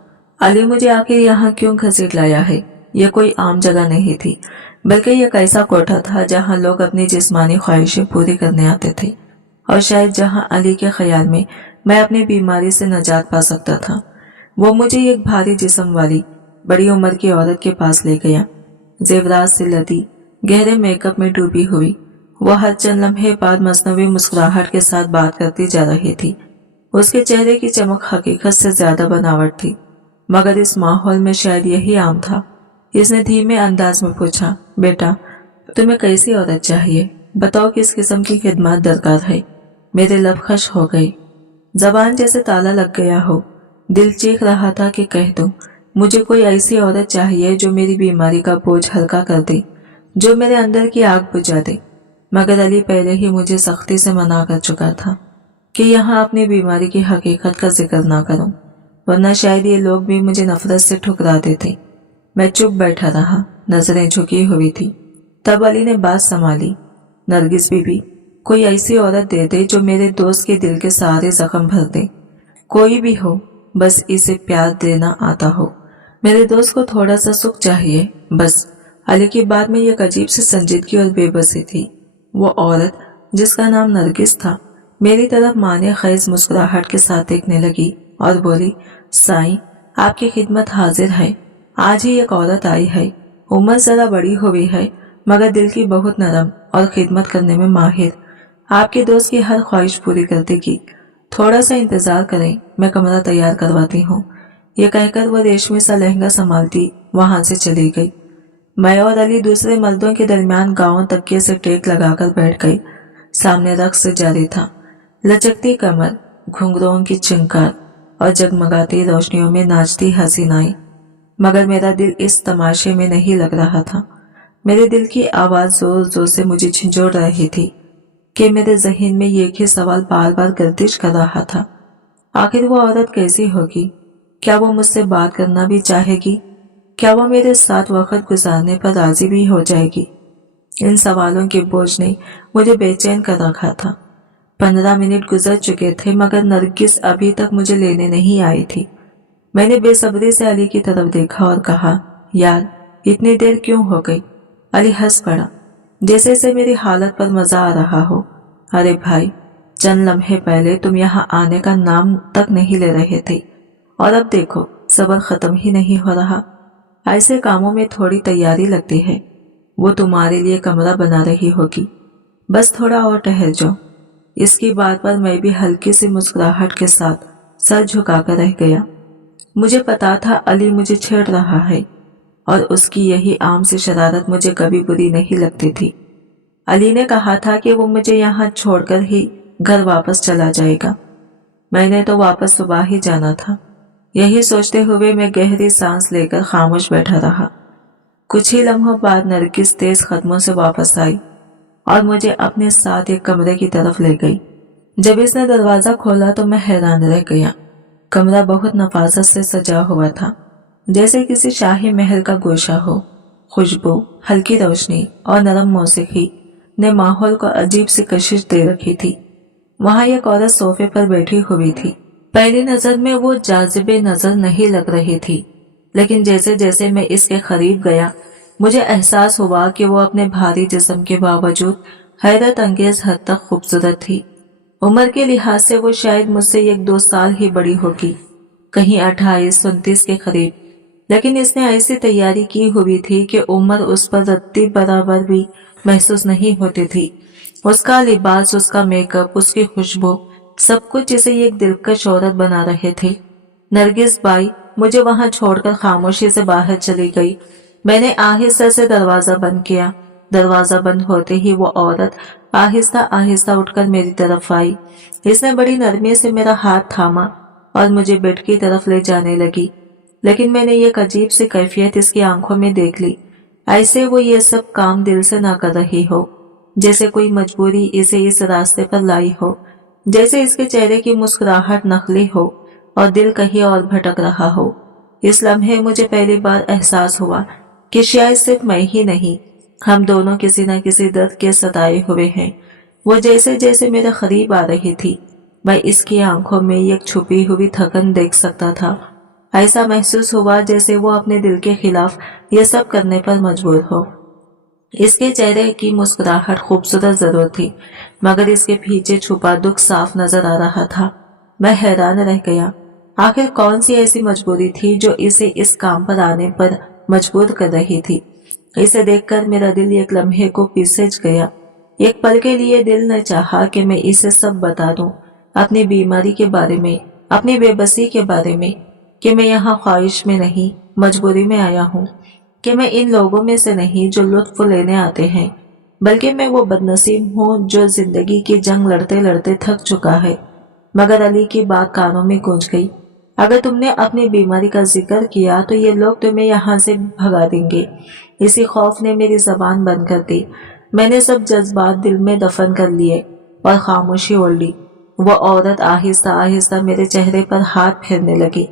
अली मुझे आखिर यहाँ क्यों घसीट लाया है। यह कोई आम जगह नहीं थी, बल्कि एक ऐसा कोठा था जहाँ लोग अपनी जिस्मानी ख्वाहिशें पूरी करने आते थे, और शायद जहाँ अली के ख्याल में मैं अपनी बीमारी से निजात पा सकता था। वो मुझे एक भारी जिस्म वाली बड़ी उम्र की औरत के पास ले गया। जेवरात से लदी गहरे मेकअप में डूबी हुई। वो हर चंद लम्हे बाद मसनवी मुस्कुराहट के साथ बात करती जा रही थी। उसके चेहरे की चमक हकीकत से ज्यादा बनावट थी, मगर इस माहौल में शायद यही आम था। इसने धीमे अंदाज में पूछा, बेटा तुम्हें कैसी औरत चाहिए? बताओ किस किस्म की खिदमत दरकार है। मेरे लब खश हो गई, जबान जैसे ताला लग गया हो। दिल चीख रहा था कि कह दूं, मुझे कोई ऐसी औरत चाहिए जो मेरी बीमारी का बोझ हल्का कर दे, जो मेरे अंदर की आग बुझा दे। मगर अली पहले ही मुझे सख्ती से मना कर चुका था कि यहाँ अपनी बीमारी की हकीकत का जिक्र ना करूं, वरना शायद ये लोग भी मुझे नफरत से ठुकरा देते। मैं चुप बैठा रहा, नजरें झुकी हुई थी। तब अली ने बात संभाली, नरगिस बीबी, कोई ऐसी औरत दे दे जो मेरे दोस्त के दिल के सारे जख्म भर दे। कोई भी हो, बस इसे प्यार देना आता हो। मेरे दोस्त को थोड़ा सा सुख चाहिए, बस। अली की बात में एक अजीब सी संजीदगी और बेबसी थी। वो औरत जिसका नाम नरगिस था मेरी तरफ माने खैज मुस्कुराहट के साथ देखने लगी और बोली, साईं आपकी खिदमत हाजिर है। आज ही एक औरत आई है, उम्र जरा बड़ी हुई है मगर दिल की बहुत नरम और खिदमत करने में माहिर। आपके दोस्त की हर ख्वाहिश पूरी कर देगी। थोड़ा सा इंतजार करें, मैं कमरा तैयार करवाती हूँ। ये कहकर वो रेशमी सा लहंगा संभालती वहां से चली गई। मैं और अली दूसरे मर्दों के दरमियान गांव तकिए से टेक लगाकर बैठ गई। सामने रक्स जारी था, लचकती कमर, घुंघरुओं की चिंकार और जगमगाती रोशनियों में नाचती हसीनाएं। मगर मेरा दिल इस तमाशे में नहीं लग रहा था। मेरे दिल की आवाज जोर जोर से मुझे झंझोड़ रही थी कि मेरे जहन में एक ही सवाल बार बार गर्दिश कर रहा था, आखिर वो औरत कैसी होगी? क्या वो मुझसे बात करना भी चाहेगी? क्या वो मेरे साथ वक्त गुजारने पर राजी भी हो जाएगी? इन सवालों के बोझ ने मुझे बेचैन कर रखा था। 15 मिनट गुजर चुके थे मगर नरगिस अभी तक मुझे लेने नहीं आई थी। मैंने बेसब्री से अली की तरफ देखा और कहा, यार इतनी देर क्यों हो गई? अली हंस पड़ा, जैसे से मेरी हालत पर मजा आ रहा हो। अरे भाई, चंद लम्हे पहले तुम यहाँ आने का नाम तक नहीं ले रहे थे और अब देखो सब्र खत्म ही नहीं हो रहा। ऐसे कामों में थोड़ी तैयारी लगती है। वो तुम्हारे लिए कमरा बना रही होगी, बस थोड़ा और ठहर जाओ। इसकी बात पर मैं भी हल्की सी मुस्कुराहट के साथ सर झुकाकर रह गया। मुझे पता था अली मुझे छेड़ रहा है और उसकी यही आम सी शरारत मुझे कभी बुरी नहीं लगती थी। अली ने कहा था कि वो मुझे यहाँ छोड़कर ही घर वापस चला जाएगा। मैंने तो वापस सुबह ही जाना था। यही सोचते हुए मैं गहरी सांस लेकर खामोश बैठा रहा। कुछ ही लम्हों बाद नरगिस तेज कदमों से वापस आई और मुझे अपने साथ एक कमरे की तरफ ले गई। जब इसने दरवाजा खोला तो मैं हैरान रह गया। कमरा बहुत नफासत से सजा हुआ था, जैसे किसी शाही महल का गोशा हो। खुशबू, हल्की रोशनी और नरम मौसीकी ने माहौल को अजीब सी कशिश दे रखी थी। वहां एक औरत सोफे पर बैठी हुई थी। पहली नजर में वो जाजिबे नजर नहीं लग रही थी, लेकिन जैसे जैसे मैं इसके करीब गया मुझे एहसास हुआ कि वो अपने भारी जिस्म के बावजूद हैरत अंगेज हद तक खूबसूरत थी। उम्र के लिहाज से वो शायद मुझसे 1-2 साल ही बड़ी होगी, कहीं 28-29 के करीब, लेकिन इसने ऐसी तैयारी की हुई थी कि उम्र उस पर रत्ती बराबर भी महसूस नहीं होती थी। उसका लिबास, उसका मेकअप, उसकी खुशबू, सब कुछ इसे एक दिलकश औरत बना रहे थे। नरगिस बाई मुझे वहां छोड़कर खामोशी से बाहर चली गई। मैंने आहिस्ता से दरवाजा बंद किया। दरवाजा बंद होते ही वो औरत आहिस्ता आहिस्ता उठकर मेरी तरफ आई। इसने बड़ी नरमी से मेरा हाथ थामा और मुझे बेड की तरफ ले जाने लगी, लेकिन मैंने एक अजीब सी कैफियत इसकी आंखों में देख ली। ऐसे वो ये सब काम दिल से ना कर रही हो, जैसे कोई मजबूरी इसे इस रास्ते पर लाई हो, जैसे इसके चेहरे की मुस्कुराहट नकली हो और दिल कहीं और भटक रहा हो। इस लम्हे मुझे पहली बार एहसास हुआ कि शायद सिर्फ मैं ही नहीं, हम दोनों किसी न किसी दर्द के सताए हुए हैं। वो जैसे जैसे मेरे करीब आ रही थी, मैं इसकी आंखों में एक छुपी हुई थकन देख सकता था। ऐसा महसूस हुआ जैसे वो अपने दिल के खिलाफ ये सब करने पर मजबूर हो। इसके चेहरे की मुस्कुराहट खूबसूरत जरूर थी, मगर इसके पीछे छुपा दुख साफ नजर आ रहा था। मैं हैरान रह गया, आखिर कौन सी ऐसी मजबूरी थी जो इसे इस काम पर आने पर मजबूर कर रही थी। इसे देखकर मेरा दिल एक लम्हे को पिसज गया। एक पल के लिए दिल ने चाहा कि मैं इसे सब बता दूं, अपनी बीमारी के बारे में, अपनी बेबसी के बारे में, कि मैं यहाँ ख्वाहिश में नहीं मजबूरी में आया हूँ, कि मैं इन लोगों में से नहीं जो लुत्फ लेने आते हैं, बल्कि मैं वो बदनसीब हूँ जो जिंदगी की जंग लड़ते लड़ते थक चुका है। मगर अली की बात कानों में गूंज गई। अगर तुमने अपनी बीमारी का जिक्र किया तो ये लोग तुम्हें यहाँ से भगा देंगे। इसी खौफ ने मेरी जबान बंद कर दी। मैंने सब जज्बात दिल में दफन कर लिए और खामोशी ओढ़ ली। वो औरत आहिस्ता आहिस्ता मेरे चेहरे पर हाथ फेरने लगी।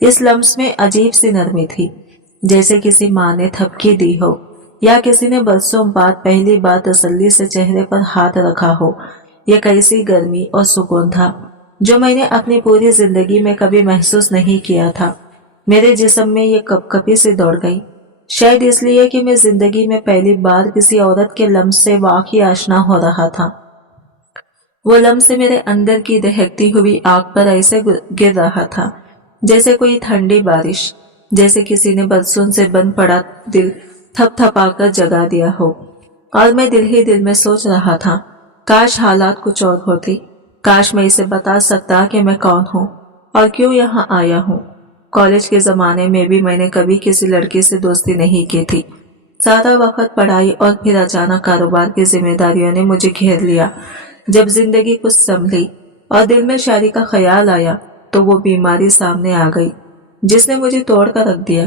इस लम्स में अजीब सी नरमी थी, जैसे किसी माँ ने थपकी दी हो या किसी ने बरसों बाद पहली बार तसल्ली से चेहरे पर हाथ रखा हो। यह कैसी गर्मी और सुकून था जो मैंने अपनी पूरी जिंदगी में कभी महसूस नहीं किया था। मेरे जिस्म में ये कपकपी से दौड़ गई, शायद इसलिए कि मैं जिंदगी में पहली बार किसी औरत के लम्स से वाकई आशना हो रहा था। वो लम्स मेरे अंदर की दहकती हुई आग पर ऐसे गिर रहा था जैसे कोई ठंडी बारिश, जैसे किसी ने बरसों से बंद पड़ा दिल थपथपाकर जगा दिया हो। और मैं दिल ही दिल में सोच रहा था, काश हालात कुछ और होती, काश मैं इसे बता सकता कि मैं कौन हूँ और क्यों यहाँ आया हूँ। कॉलेज के जमाने में भी मैंने कभी किसी लड़की से दोस्ती नहीं की थी। सारा वक्त पढ़ाई और फिर अचानक कारोबार की जिम्मेदारियों ने मुझे घेर लिया। जब जिंदगी कुछ संभली और दिल में शादी का ख्याल आया तो वो बीमारी सामने आ गई जिसने मुझे तोड़ कर रख दिया।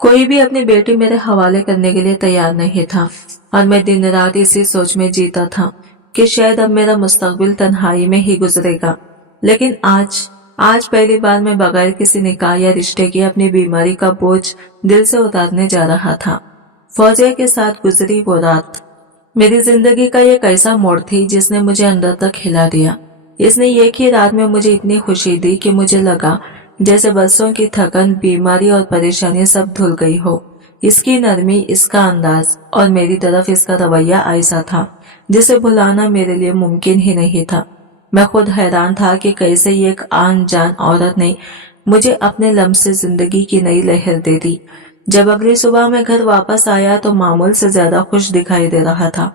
कोई भी अपनी बेटी मेरे हवाले करने के लिए तैयार नहीं था और मैं दिन रात इसी सोच में जीता था कि शायद अब मेरा मुस्तकबिल तन्हाई में ही गुजरेगा। लेकिन आज पहली बार मैं बगैर किसी निकाह या रिश्ते की अपनी बीमारी का बोझ दिल से उतारने जा रहा था। फौजिया के साथ गुजरी वो रात मेरी जिंदगी का एक ऐसा मोड़ थी जिसने मुझे अंदर तक हिला दिया। इसने एक ही रात में मुझे इतनी खुशी दी कि मुझे लगा जैसे बरसों की थकन, बीमारी और परेशानी सब धुल गई हो। इसकी नरमी, इसका अंदाज और मेरी तरफ इसका रवैया ऐसा था जिसे भुलाना मेरे लिए मुमकिन ही नहीं था। मैं खुद हैरान था कि कैसे एक आन जान औरत ने मुझे अपने लम्स से जिंदगी की नई लहर दे दी। जब अगली सुबह मैं घर वापस आया तो मामूल से ज्यादा खुश दिखाई दे रहा था।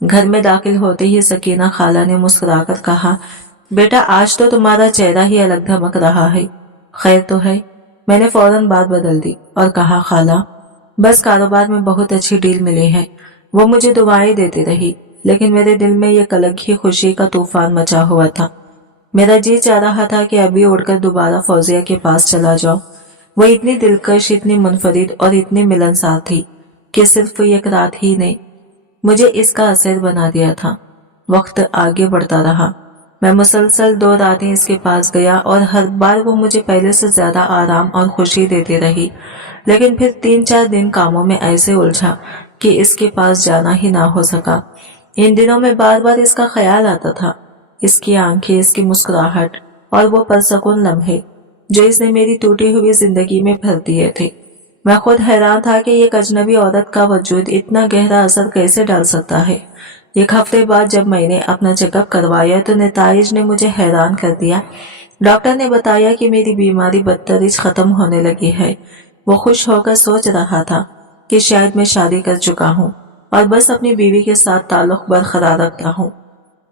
घर में दाखिल होते ही सकीना खाला ने मुस्कुराकर कहा, बेटा आज तो तुम्हारा चेहरा ही अलग धमक रहा है, खैर तो है। मैंने फौरन बात बदल दी और कहा, खाला बस कारोबार में बहुत अच्छी डील मिली है। वो मुझे दुआएं देती रही, लेकिन मेरे दिल में एक अलग ही खुशी का तूफान मचा हुआ था। मेरा जी चाह रहा था कि अभी उड़कर दोबारा फौजिया के पास चला जाऊं। वो इतनी दिलकश, इतनी मुनफरिद और इतनी मिलनसार थी कि सिर्फ एक रात ही ने मुझे इसका असर बना दिया था। वक्त आगे बढ़ता रहा। मैं मुसलसल 2 रातें इसके पास गया और हर बार वो मुझे पहले से ज्यादा आराम और खुशी देती रही। लेकिन फिर 3-4 दिन कामों में ऐसे उलझा कि इसके पास जाना ही ना हो सका। इन दिनों में बार बार इसका ख्याल आता था, इसकी आंखें, इसकी मुस्कुराहट और वो परसकून लम्हे जो इसने मेरी टूटी हुई जिंदगी में भर दिए थे। मैं खुद हैरान था कि एक अजनबी औरत का वजूद इतना गहरा असर कैसे डाल सकता है। 1 हफ्ते बाद जब मैंने अपना चेकअप करवाया तो नताइज ने मुझे हैरान कर दिया। डॉक्टर ने बताया कि मेरी बीमारी बदतरीज खत्म होने लगी है। वो खुश होकर सोच रहा था कि शायद मैं शादी कर चुका हूँ और बस अपनी बीवी के साथ ताल्लुक बरकरार रखता हूँ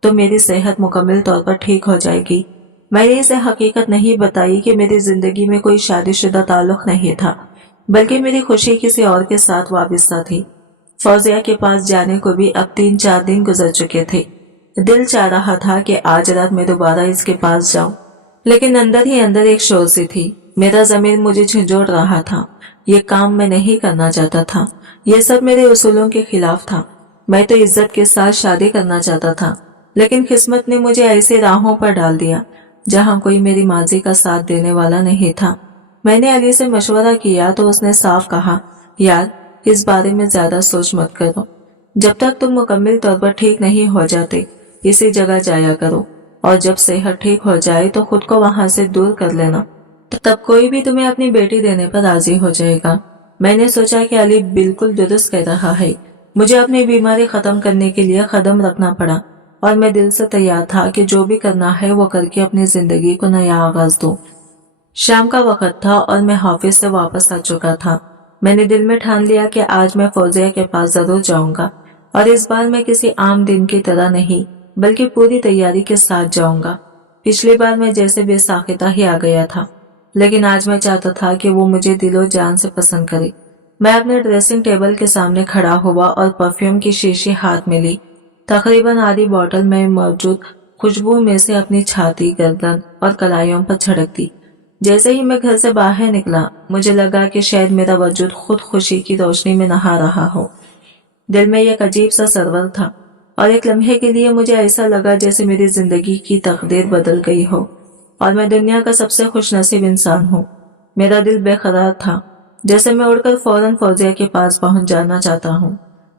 तो मेरी सेहत मुकम्मल तौर पर ठीक हो जाएगी। मैंने इसे हकीकत नहीं बताई कि मेरी जिंदगी में कोई शादीशुदा ताल्लुक नहीं था, बल्कि मेरी खुशी किसी और के साथ वाबस्ता थी। फौजिया के पास जाने को भी अब 3-4 दिन गुजर चुके थे। दिल चाह रहा था कि आज रात मैं दोबारा इसके पास जाऊं, लेकिन अंदर ही अंदर एक शोर सी थी। मेरा ज़मीर मुझे झंझोड़ रहा था। ये काम मैं नहीं करना चाहता था। ये सब मेरे उसूलों के खिलाफ था। मैं तो इज्जत के साथ शादी करना चाहता था, लेकिन किस्मत ने मुझे ऐसे राहों पर डाल दिया जहां कोई मेरी मर्जी का साथ देने वाला नहीं था। मैंने अली से मशवरा किया तो उसने साफ कहा, यार इस बारे में ज्यादा सोच मत करो। जब तक तुम मुकम्मल तौर पर ठीक नहीं हो जाते इसी जगह जाया करो, और जब सेहत ठीक हो जाए तो खुद को वहां से दूर कर लेना, तो तब कोई भी तुम्हें अपनी बेटी देने पर राजी हो जाएगा। मैंने सोचा कि अली बिल्कुल दुरुस्त कह रहा है। मुझे अपनी बीमारी खत्म करने के लिए कदम रखना पड़ा और मैं दिल से तैयार था कि जो भी करना है वो करके अपनी जिंदगी को नया आगाज दूं। शाम का वक्त था और मैं ऑफिस से वापस आ चुका था। मैंने दिल में ठान लिया कि आज मैं फौजिया के पास जरूर जाऊंगा, और इस बार मैं किसी आम दिन की तरह नहीं बल्कि पूरी तैयारी के साथ जाऊंगा। पिछली बार मैं जैसे बेसाख्ता ही आ गया था, लेकिन आज मैं चाहता था कि वो मुझे दिलो जान से पसंद करे। मैं अपने ड्रेसिंग टेबल के सामने खड़ा हुआ और परफ्यूम की शीशी हाथ में ली। तकरीबन आधी बोतल में मौजूद खुशबू में से अपनी छाती, गर्दन और कलाइयों पर छिड़क दी। जैसे ही मैं घर से बाहर निकला, मुझे लगा कि शायद मेरा वजूद खुद खुशी की रोशनी में नहा रहा हो। दिल में एक अजीब सा सरवर था, और एक लम्हे के लिए मुझे ऐसा लगा जैसे मेरी जिंदगी की तकदीर बदल गई हो और मैं दुनिया का सबसे खुशनसीब इंसान हूँ। मेरा दिल बेकरार था, जैसे मैं उड़कर फौरन फौजिया के पास पहुंच जाना चाहता हूँ।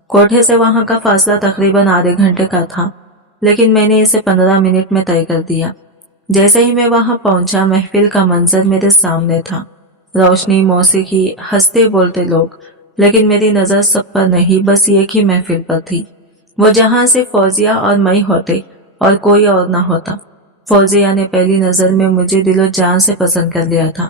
कोठे से वहां का फासला तकरीबन आधे घंटे का था, लेकिन मैंने इसे 15 मिनट में तय कर दिया। जैसे ही मैं वहां पहुंचा, महफिल का मंजर मेरे सामने था। रोशनी, मौसीकी, हंसते बोलते लोग, लेकिन मेरी नजर सब पर नहीं, बस एक ही महफिल पर थी। वो जहां से फौजिया और मैं होते और कोई और ना होता। फौजिया ने पहली नजर में मुझे दिलो जान से पसंद कर लिया था,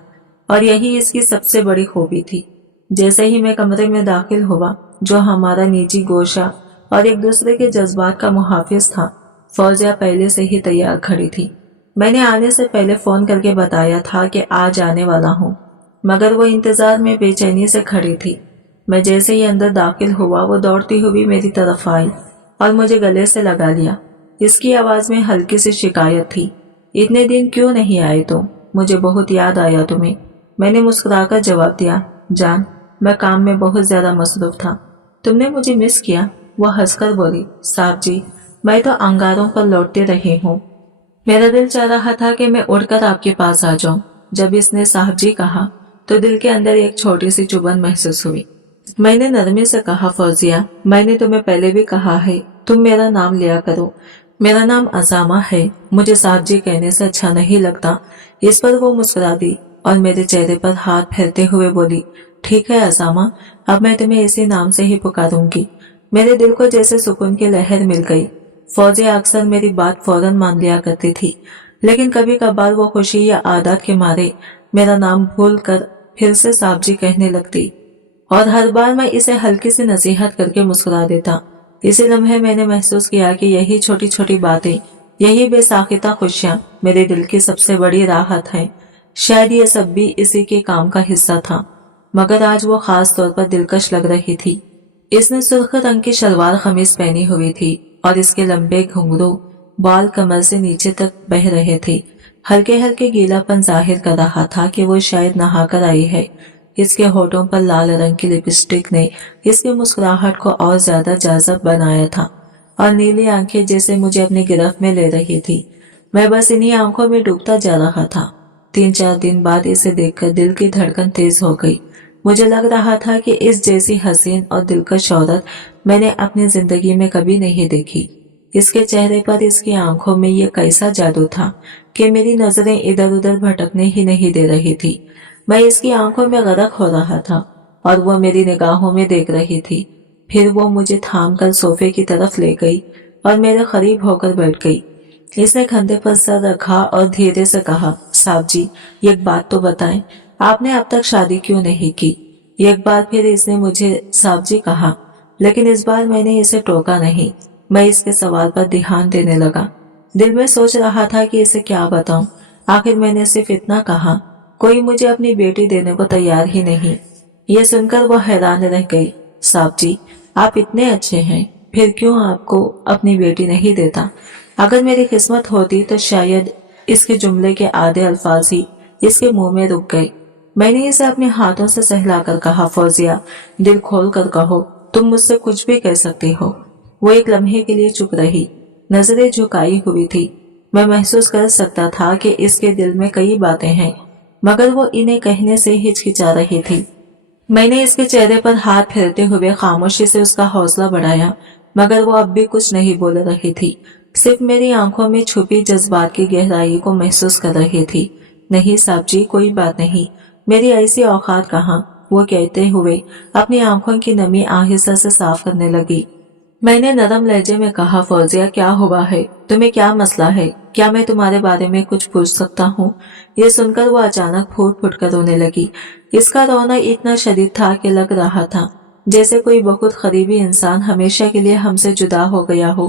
और यही इसकी सबसे बड़ी खूबी थी। जैसे ही मैं कमरे में दाखिल हुआ, जो हमारा निजी गोशा और एक दूसरे के जज्बात का मुहाफिज था, फौजिया पहले से ही तैयार खड़ी थी। मैंने आने से पहले फोन करके बताया था कि आज आने वाला हूँ, मगर वो इंतजार में बेचैनी से खड़ी थी। मैं जैसे ही अंदर दाखिल हुआ, वो दौड़ती हुई मेरी तरफ आई और मुझे गले से लगा लिया। इसकी आवाज में हल्की सी शिकायत थी। इतने दिन क्यों नहीं आए तुम? मुझे बहुत याद आया तुम्हें। मैंने मुस्कुराकर जवाब दिया, जान, मैं काम में बहुत ज्यादा मसरूफ था। तुमने मुझे मिस किया? वो हंसकर बोली, साहब जी, मैं तो अंगारों पर लौटते रही हूँ। मेरा दिल चाह रहा था कि मैं उड़कर आपके पास आ जाऊं। जब इसने साहब जी कहा तो दिल के अंदर एक छोटी सी चुभन महसूस हुई। मैंने नरमी से कहा, फौजिया, मैंने तुम्हें पहले भी कहा है, तुम मेरा नाम लिया करो। मेरा नाम असामा है। मुझे साहब जी कहने से अच्छा नहीं लगता। इस पर वो मुस्कुरा दी और मेरे चेहरे पर हाथ फेरते हुए बोली, ठीक है असामा, अब मैं तुम्हें इसी नाम से ही पुकारूंगी। मेरे दिल को जैसे सुकून की लहर मिल गई। फौजिया अक्सर मेरी बात फौरन मान लिया करती थी, लेकिन कभी कभार वो खुशी या आदत के मारे मेरा नाम भूल कर फिर से साहब जी कहने लगती, और हर बार मैं इसे हल्की सी नसीहत करके मुस्कुरा देता। इसी लम्हे मैंने महसूस किया कि यही छोटी छोटी बातें, यही बेसाख्ता खुशियां मेरे दिल की सबसे बड़ी राहत है। शायद ये सब भी इसी के काम का हिस्सा था, मगर आज वो खास तौर पर दिलकश लग रही थी। इसने सुर्ख रंग की शलवार कमीज पहनी हुई थी और इसके लंबे घुंघरू बाल कमर से नीचे तक बह रहे थे। हल्के हल्के गीलापन जाहिर कर रहा था कि वो शायद नहाकर आई है। इसके होठों पर लाल रंग की लिपस्टिक ने इसकी मुस्कुराहट को और ज्यादा जाज़ब बनाया था, और नीली आंखें जैसे मुझे अपनी गिरफ्त में ले रही थी। मैं बस इन्हीं आंखों में डूबता जा रहा था। 3-4 दिन बाद इसे देखकर दिल की धड़कन तेज हो गई। मुझे लग रहा था कि इस जैसी हसीन और दिलकश औरत मैंने अपनी जिंदगी में कभी नहीं देखी। इसके चेहरे पर, इसकी आंखों में ये कैसा जादू था कि मेरी नजरें इधर उधर भटकने ही नहीं दे रही थी। मैं इसकी आंखों में गर्क हो रहा था और वो मेरी निगाहों में देख रही थी। फिर वो मुझे थाम कर सोफे की तरफ ले गई और मेरे करीब होकर बैठ गई। इसने कंधे पर सर रखा और धीरे से कहा, साहब जी, एक बात तो बताएं, आपने अब तक शादी क्यों नहीं की? एक बार फिर इसने मुझे साहब जी कहा, लेकिन इस बार मैंने इसे टोका नहीं। मैं इसके सवाल पर ध्यान देने लगा। दिल में सोच रहा था कि इसे क्या बताऊं। आखिर मैंने सिर्फ इतना कहा, कोई मुझे अपनी बेटी देने को तैयार ही नहीं। ये सुनकर वो हैरान रह गई। साहब जी, आप इतने अच्छे हैं, फिर क्यों आपको अपनी बेटी नहीं देता? अगर मेरी किस्मत होती तो शायद इसके जुमले के आधे अल्फाज ही इसके मुंह में रुक गए। मैंने इसे अपने हाथों से सहलाकर कहा, फौजिया, दिल खोल कर कहो, तुम मुझसे कुछ भी कह सकती हो। वो एक लम्हे के लिए चुप रही, नजरें झुकाई हुई थी। मैं महसूस कर सकता था कि इसके दिल में कई बातें हैं, मगर वो इन्हें कहने से हिचकिचा रही थी। मैंने इसके चेहरे पर हाथ फेरते हुए खामोशी से उसका हौसला बढ़ाया, मगर वो अब भी कुछ नहीं बोल रही थी। सिर्फ मेरी आंखों में छुपी जज्बात की गहराई को महसूस कर रही थी। नहीं साहब जी, कोई बात नहीं, मेरी ऐसी औकात कहाँ, वो कहते हुए अपनी आंखों की नमी आहिस्ता से साफ करने लगी। میں نے نرم لہجے میں کہا، فوزیہ کیا ہوا ہے؟ تمہیں کیا مسئلہ ہے؟ کیا میں تمہارے بارے میں کچھ پوچھ سکتا ہوں؟ یہ سن کر وہ اچانک پھوٹ پھوٹ کر رونے لگی۔ اس کا رونا اتنا شدید تھا کہ لگ رہا تھا جیسے کوئی بہت قریبی انسان ہمیشہ کے لیے ہم سے جدا ہو گیا ہو۔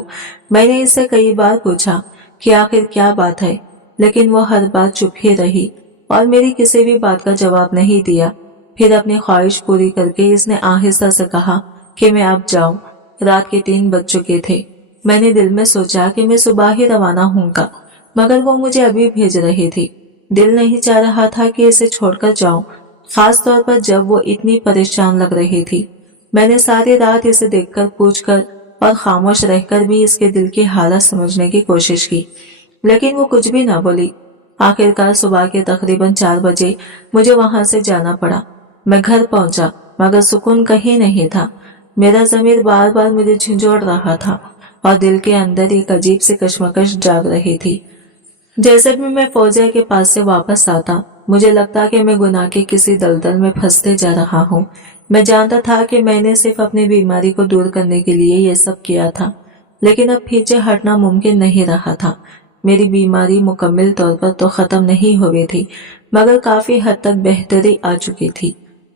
میں نے اس سے کئی بار پوچھا کہ آخر کیا بات ہے، لیکن وہ ہر بار چپ ہی رہی اور میری کسی بھی بات کا جواب نہیں دیا۔ پھر اپنی خواہش پوری کر کے اس نے آہستہ سے کہا کہ میں اب جاؤں۔ رات کے 3 بج چکے تھے۔ میں نے دل میں سوچا کہ میں صبح ہی روانہ ہوں گا، مگر وہ مجھے ابھی بھیج رہی تھی۔ دل نہیں چاہ رہا تھا کہ اسے چھوڑ کر جاؤں، خاص طور پر جب وہ اتنی پریشان لگ رہی تھی۔ میں نے ساری رات اسے دیکھ کر، پوچھ کر اور خاموش رہ کر بھی اس کے دل کی حالت سمجھنے کی کوشش کی، لیکن وہ کچھ بھی نہ بولی۔ آخرکار صبح کے تقریباً 4 بجے مجھے وہاں سے جانا پڑا۔ میں گھر پہنچا مگر سکون کہیں نہیں تھا۔ میرا ضمیر بار بار مجھے جھنجھوڑ رہا تھا اور دل کے اندر ایک عجیب سی کشمکش جاگ رہی تھی۔ جیسے بھی میں فوزیہ کے پاس سے واپس آتا، مجھے لگتا کہ میں گناہ کے کسی دلدل میں پھنستے جا رہا ہوں۔ میں جانتا تھا کہ میں نے صرف اپنی بیماری کو دور کرنے کے لیے یہ سب کیا تھا، لیکن اب پیچھے ہٹنا ممکن نہیں رہا تھا۔ میری بیماری مکمل طور پر تو ختم نہیں ہوئی تھی، مگر کافی حد تک بہتری آ چکی تھی۔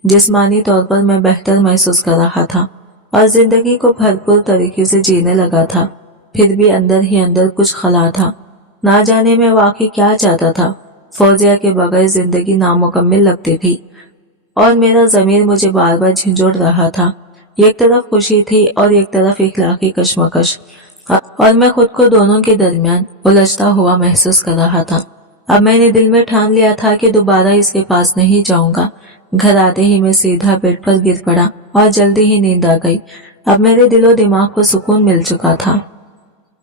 جسمانی طور پر میں بہتر محسوس کر رہا تھا اور زندگی کو بھرپور طریقے سے جینے لگا تھا۔ پھر بھی اندر ہی اندر کچھ خلا تھا۔ نہ جانے میں واقعی کیا چاہتا تھا۔ فوزیہ کے بغیر زندگی نامکمل لگتی تھی اور میرا ضمیر مجھے بار بار جھنجھوڑ رہا تھا۔ ایک طرف خوشی تھی اور ایک طرف اخلاقی کشمکش، اور میں خود کو دونوں کے درمیان الجھتا ہوا محسوس کر رہا تھا۔ اب میں نے دل میں ٹھان لیا تھا کہ دوبارہ اس کے پاس نہیں جاؤں گا۔ گھر آتے ہی میں سیدھا بیڈ پر گر پڑا اور جلدی ہی نیند آ گئی۔ اب میرے دل و دماغ کو سکون مل چکا تھا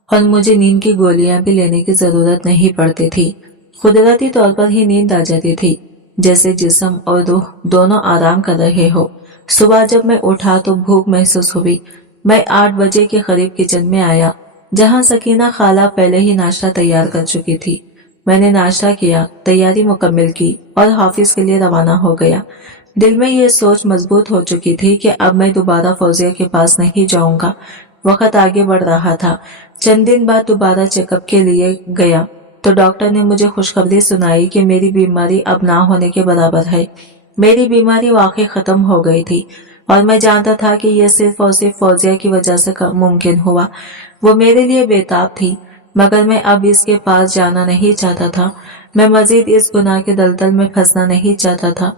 اور مجھے نیند کی گولیاں بھی لینے کی ضرورت نہیں پڑتی تھی۔ قدرتی طور پر ہی نیند آ جاتی تھی، جیسے جسم اور روح دونوں آرام کر رہے ہو۔ صبح جب میں اٹھا تو بھوک محسوس ہوئی۔ میں 8 بجے کے قریب کچن میں آیا، جہاں سکینہ خالہ پہلے ہی ناشتہ تیار کر چکی تھی۔ میں نے ناشتہ کیا، تیاری مکمل کی اور آفس کے لیے روانہ ہو گیا۔ دل میں یہ سوچ مضبوط ہو چکی تھی کہ اب میں دوبارہ فوزیہ کے پاس نہیں جاؤں گا۔ وقت آگے بڑھ رہا تھا۔ چند دن بعد دوبارہ چیک اپ کے لیے گیا تو ڈاکٹر نے مجھے خوشخبری سنائی کہ میری بیماری اب نہ ہونے کے برابر ہے۔ میری بیماری واقعی ختم ہو گئی تھی اور میں جانتا تھا کہ یہ صرف اور صرف فوزیہ کی وجہ سے ممکن ہوا۔ وہ میرے لیے بےتاب تھی، مگر میں اب اس کے پاس جانا نہیں چاہتا تھا۔ میں مزید اس گناہ کے دلدل میں پھنسنا نہیں چاہتا تھا۔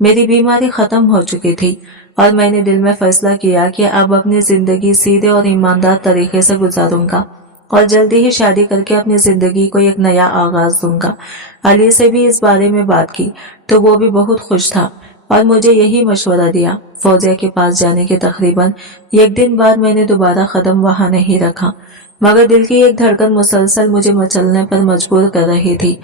میری بیماری ختم ہو چکی تھی اور میں نے دل میں فیصلہ کیا کہ اب اپنی زندگی سیدھے اور ایماندار طریقے سے گزاروں گا اور جلدی ہی شادی کر کے اپنی زندگی کو ایک نیا آغاز دوں گا۔ علی سے بھی اس بارے میں بات کی تو وہ بھی بہت خوش تھا اور مجھے یہی مشورہ دیا۔ فوزیہ کے پاس جانے کے تقریباً 1 دن بعد میں نے دوبارہ قدم وہاں نہیں رکھا، مگر دل کی ایک دھڑکن مسلسل مجھے مچلنے پر مجبور کر رہی تھی۔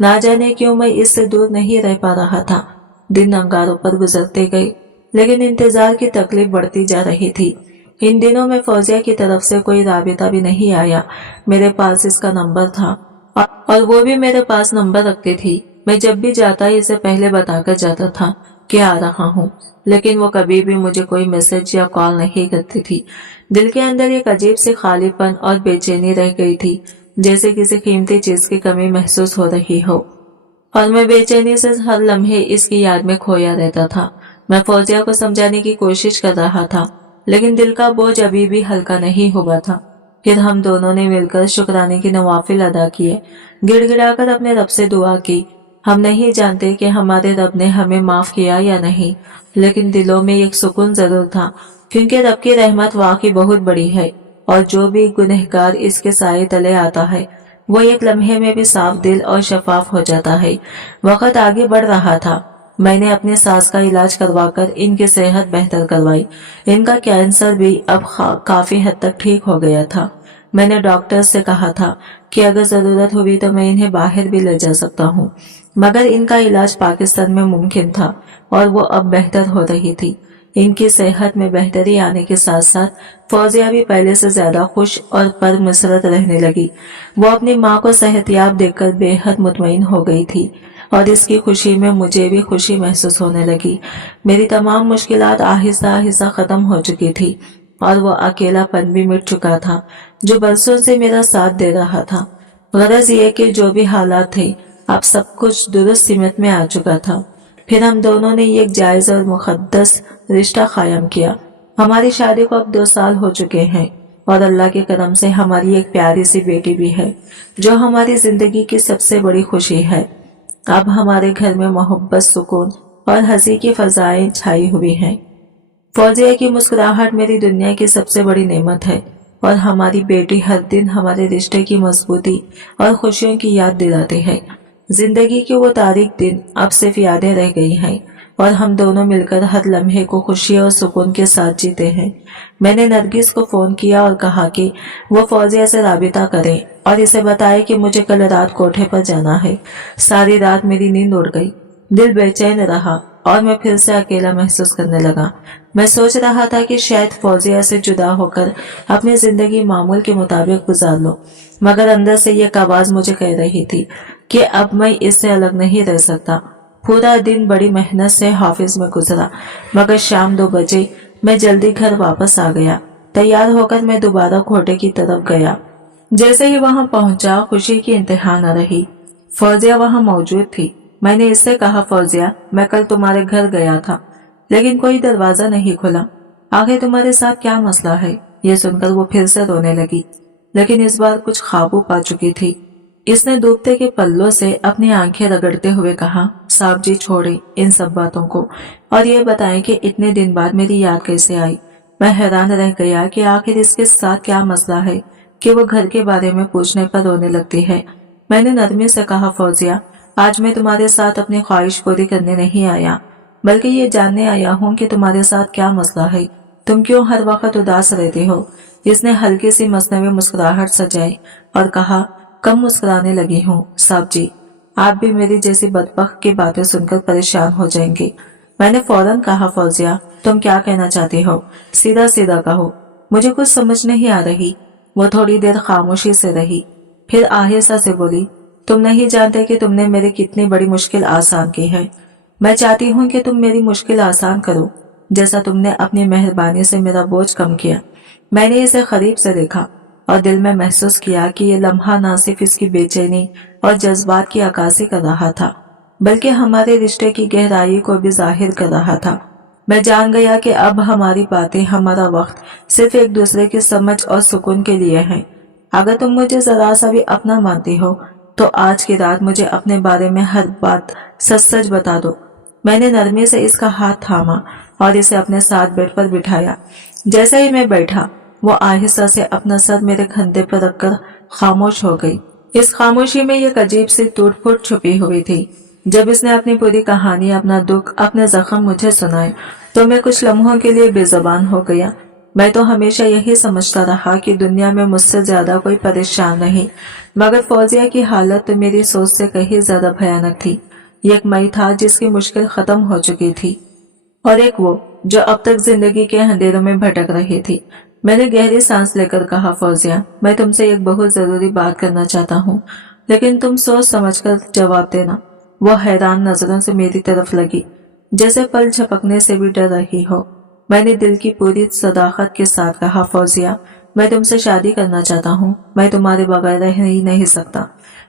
نہ جانے کیوں میں اس سے دور نہیں رہ پا رہا تھا۔ دن انگاروں پر گزرتے گئے، لیکن انتظار کی تکلیف بڑھتی جا رہی تھی۔ ان دنوں میں فوزیہ کی طرف سے کوئی رابطہ بھی نہیں آیا۔ میرے پاس اس کا نمبر تھا اور وہ بھی میرے پاس نمبر رکھتی تھی۔ میں جب بھی جاتا اسے پہلے بتا کر جاتا تھا کہ آ رہا ہوں، لیکن وہ کبھی بھی مجھے کوئی میسج یا کال نہیں کرتی تھی۔ دل کے اندر ایک عجیب سی خالی پن اور بے چینی رہ گئی تھی، جیسے کسی قیمتی چیز کی کمی محسوس ہو رہی ہو، اور میں بے چینی سے ہر لمحے اس کی یاد میں کھویا رہتا تھا۔ میں فوزیہ کو سمجھانے کی کوشش کر رہا تھا، لیکن دل کا بوجھ ابھی بھی ہلکا نہیں ہوا تھا۔ پھر ہم دونوں نے مل کر شکرانے کے نوافل ادا کیے، گڑ گڑا کر اپنے رب سے دعا کی۔ ہم نہیں جانتے کہ ہمارے رب نے ہمیں معاف کیا یا نہیں، لیکن دلوں میں ایک سکون ضرور تھا، کیونکہ رب کی رحمت واقعی بہت بڑی ہے اور جو بھی گنہگار اس کے سائے تلے آتا ہے وہ ایک لمحے میں بھی صاف دل اور شفاف ہو جاتا ہے۔ وقت آگے بڑھ رہا تھا۔ میں نے اپنے ساس کا علاج کروا کر ان کی صحت بہتر کروائی۔ ان کا کینسر بھی اب کافی حد تک ٹھیک ہو گیا تھا۔ میں نے ڈاکٹر سے کہا تھا کہ اگر ضرورت ہوئی تو میں انہیں باہر بھی لے جا سکتا ہوں، مگر ان کا علاج پاکستان میں ممکن تھا اور وہ اب بہتر ہو رہی تھی۔ ان کی صحت میں بہتری آنے کے ساتھ ساتھ فوزیہ بھی پہلے سے زیادہ خوش اور پر مسرت رہنے لگی۔ وہ اپنی ماں کو صحت یاب دیکھ کر بے حد مطمئن ہو گئی تھی اور اس کی خوشی میں مجھے بھی خوشی محسوس ہونے لگی۔ میری تمام مشکلات آہستہ آہستہ ختم ہو چکی تھی۔ और वो अकेलापन भी मिट चुका था जो बरसों से मेरा साथ दे रहा था। गरज ये कि जो भी हालात थे अब सब कुछ दुरुस्त सीमित में आ चुका था। फिर हम दोनों ने एक जायज और मुकद्दस रिश्ता कायम किया। हमारी शादी को अब 2 साल हो चुके हैं और अल्लाह के करम से हमारी एक प्यारी सी बेटी भी है जो हमारी जिंदगी की सबसे बड़ी खुशी है। अब हमारे घर में मोहब्बत, सुकून और हंसी की फजाएं छाई हुई हैं। फौजिया की मुस्कुराहट मेरी दुनिया की सबसे बड़ी नेमत है और हमारी बेटी हर दिन हमारे रिश्ते की मजबूती और खुशियों की याद दिलाती है। जिंदगी के वो तारीख दिन अब सिर्फ यादें रह गई हैं और हम दोनों मिलकर हर लम्हे को खुशी और सुकून के साथ जीते हैं। मैंने नरगिस को फोन किया और कहा कि वो फौजिया से राबिता करे और इसे बताए कि मुझे कल रात कोठे पर जाना है। सारी रात मेरी नींद उड़ गई, दिल बेचैन रहा और मैं फिर से अकेला महसूस करने लगा। मैं सोच रहा था कि शायद फौजिया से जुदा होकर अपनी जिंदगी मामूल के मुताबिक गुजार लो, मगर अंदर से ये आवाज मुझे कह रही थी कि अब मैं इससे अलग नहीं रह सकता। पूरा दिन बड़ी मेहनत से हाफिज में गुजरा, मगर शाम 2 बजे मैं जल्दी घर वापस आ गया। तैयार होकर मैं दोबारा कोठे की तरफ गया। जैसे ही वहां पहुंचा, खुशी की इंतहा न रही। फौजिया वहां मौजूद थी। मैंने इससे कहा, फौजिया, मैं कल तुम्हारे घर गया था लेकिन कोई दरवाजा नहीं खुला। आगे तुम्हारे साथ क्या मसला है? ये सुनकर वो फिर से रोने लगी, लेकिन इस बार कुछ काबू पा चुकी थी। इसने डूबते के पल्लों से अपनी आंखें रगड़ते हुए कहा, साहब जी छोड़े इन सब बातों को और ये बताएं कि इतने दिन बाद मेरी याद कैसे आई। मैं हैरान रह गया कि आखिर इसके साथ क्या मसला है कि वो घर के बारे में पूछने पर रोने लगती है। मैंने नरमी से कहा, फौजिया, आज मैं तुम्हारे साथ अपनी ख्वाहिश पूरी करने नहीं आया, बल्कि ये जानने आया हूँ कि तुम्हारे साथ क्या मसला है। तुम क्यों हर वक्त उदास रहते हो? इसने हल्की सी मसनवी मुस्कुराहट सजाई और कहा, कम मुस्कुराने लगी हूँ साहब जी, आप भी मेरी जैसी बदबख्त की बातें सुनकर परेशान हो जाएंगे। मैंने फौरन कहा, फौजिया, तुम क्या कहना चाहती हो? सीधा सीधा कहो, मुझे कुछ समझ नहीं आ रही। वो थोड़ी देर खामोशी से रही, फिर आहिस्ता से बोली, तुम नहीं जानते कि तुमने मेरी कितनी बड़ी मुश्किल आसान की है। मैं चाहती हूँ कि तुम मेरी मुश्किल आसान करो, जैसा तुमने अपनी मेहरबानी से मेरा बोझ कम किया। मैंने इसे करीब से देखा और दिल में महसूस किया कि ये लम्हा न सिर्फ इसकी बेचैनी और जज्बात की अक्कासी कर रहा था, बल्कि हमारे रिश्ते की गहराई को भी जाहिर कर रहा था। मैं जान गया कि अब हमारी बातें, हमारा वक्त सिर्फ एक दूसरे की समझ और सुकून के लिए है। अगर तुम मुझे जरा सा भी अपना मानती हो तो आज की रात मुझे अपने बारे में हर बात सच सच बता दो। मैंने नरमी से इसका हाथ थामा और इसे अपने साथ बेड पर बिठाया। जैसे ही मैं बैठा, वो आहिस्ता से अपना सर मेरे कंधे पर रखकर खामोश हो गई। इस खामोशी में एक अजीब सी टूट फूट छुपी हुई थी। जब इसने अपनी पूरी कहानी, अपना दुख, अपने जख्म मुझे सुनाए तो मैं कुछ लम्हों के लिए बेजुबान हो गया। मैं तो हमेशा यही समझता रहा कि दुनिया में मुझसे ज्यादा कोई परेशान नहीं, मगर फौजिया की हालत तो मेरी सोच से कहीं ज्यादा भयानक थी। एक मई था जिसकी मुश्किल खत्म हो चुकी थी और एक वो जो अब तक जिंदगी के अंधेरों में भटक रही थी। मैंने गहरी सांस लेकर कहा, फौजिया, मैं तुमसे एक बहुत जरूरी बात करना चाहता हूँ, लेकिन तुम सोच समझकर जवाब देना। वो हैरान नजरों से मेरी तरफ लगी, जैसे पल झपकने से भी डर रही हो। मैंने दिल की पूरी सदाकत के साथ कहा, फौजिया, मैं तुमसे शादी करना चाहता हूँ। मैं तुम्हारे बगैर रह ही नहीं सकता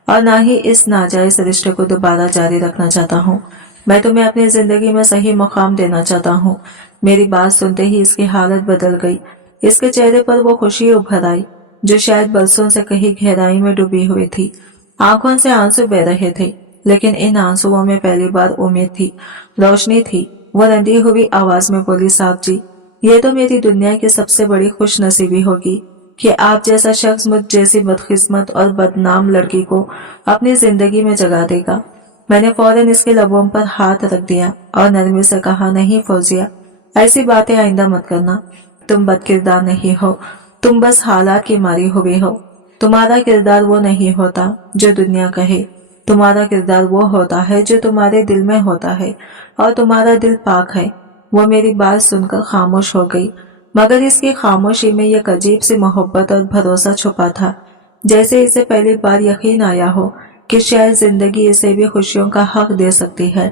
और ना ही इस नाजायज रिश्ते को दोबारा जारी रखना चाहता हूँ। मैं तुम्हें अपनी जिंदगी में सही मुकाम देना चाहता हूँ। मेरी बात सुनते ही इसकी हालत बदल गई। इसके चेहरे पर वो खुशी उभर आई जो शायद बरसों से कहीं गहराई में डूबी हुई थी। आंखों से आंसू बह रहे थे, लेकिन इन आंसुओं में पहली बार उम्मीद थी, रोशनी थी। वो रंधी हुई आवाज में बोली, साहब जी, ये तो मेरी दुनिया की सबसे बड़ी खुश नसीबी होगी कि आप जैसा शख्स मुझ जैसी बदकिस्मत और बदनाम लड़की को अपनी जिंदगी में जगा देगा। मैंने फौरन इसके लबों पर हाथ रख दिया और नरमी से कहा, नहीं फौजिया, ऐसी बातें आइंदा मत करना। तुम बदकिरदार नहीं हो, तुम बस हालात की मारी हुई हो। तुम्हारा किरदार वो नहीं होता जो दुनिया कहे, तुम्हारा किरदार वो होता है जो तुम्हारे दिल में होता है और तुम्हारा दिल पाक है। वो मेरी बात सुनकर खामोश हो गई, मगर इसकी खामोशी में एक अजीब सी मोहब्बत और भरोसा छुपा था, जैसे इसे पहली बार यकीन आया हो कि शायद जिंदगी इसे भी खुशियों का हक दे सकती है।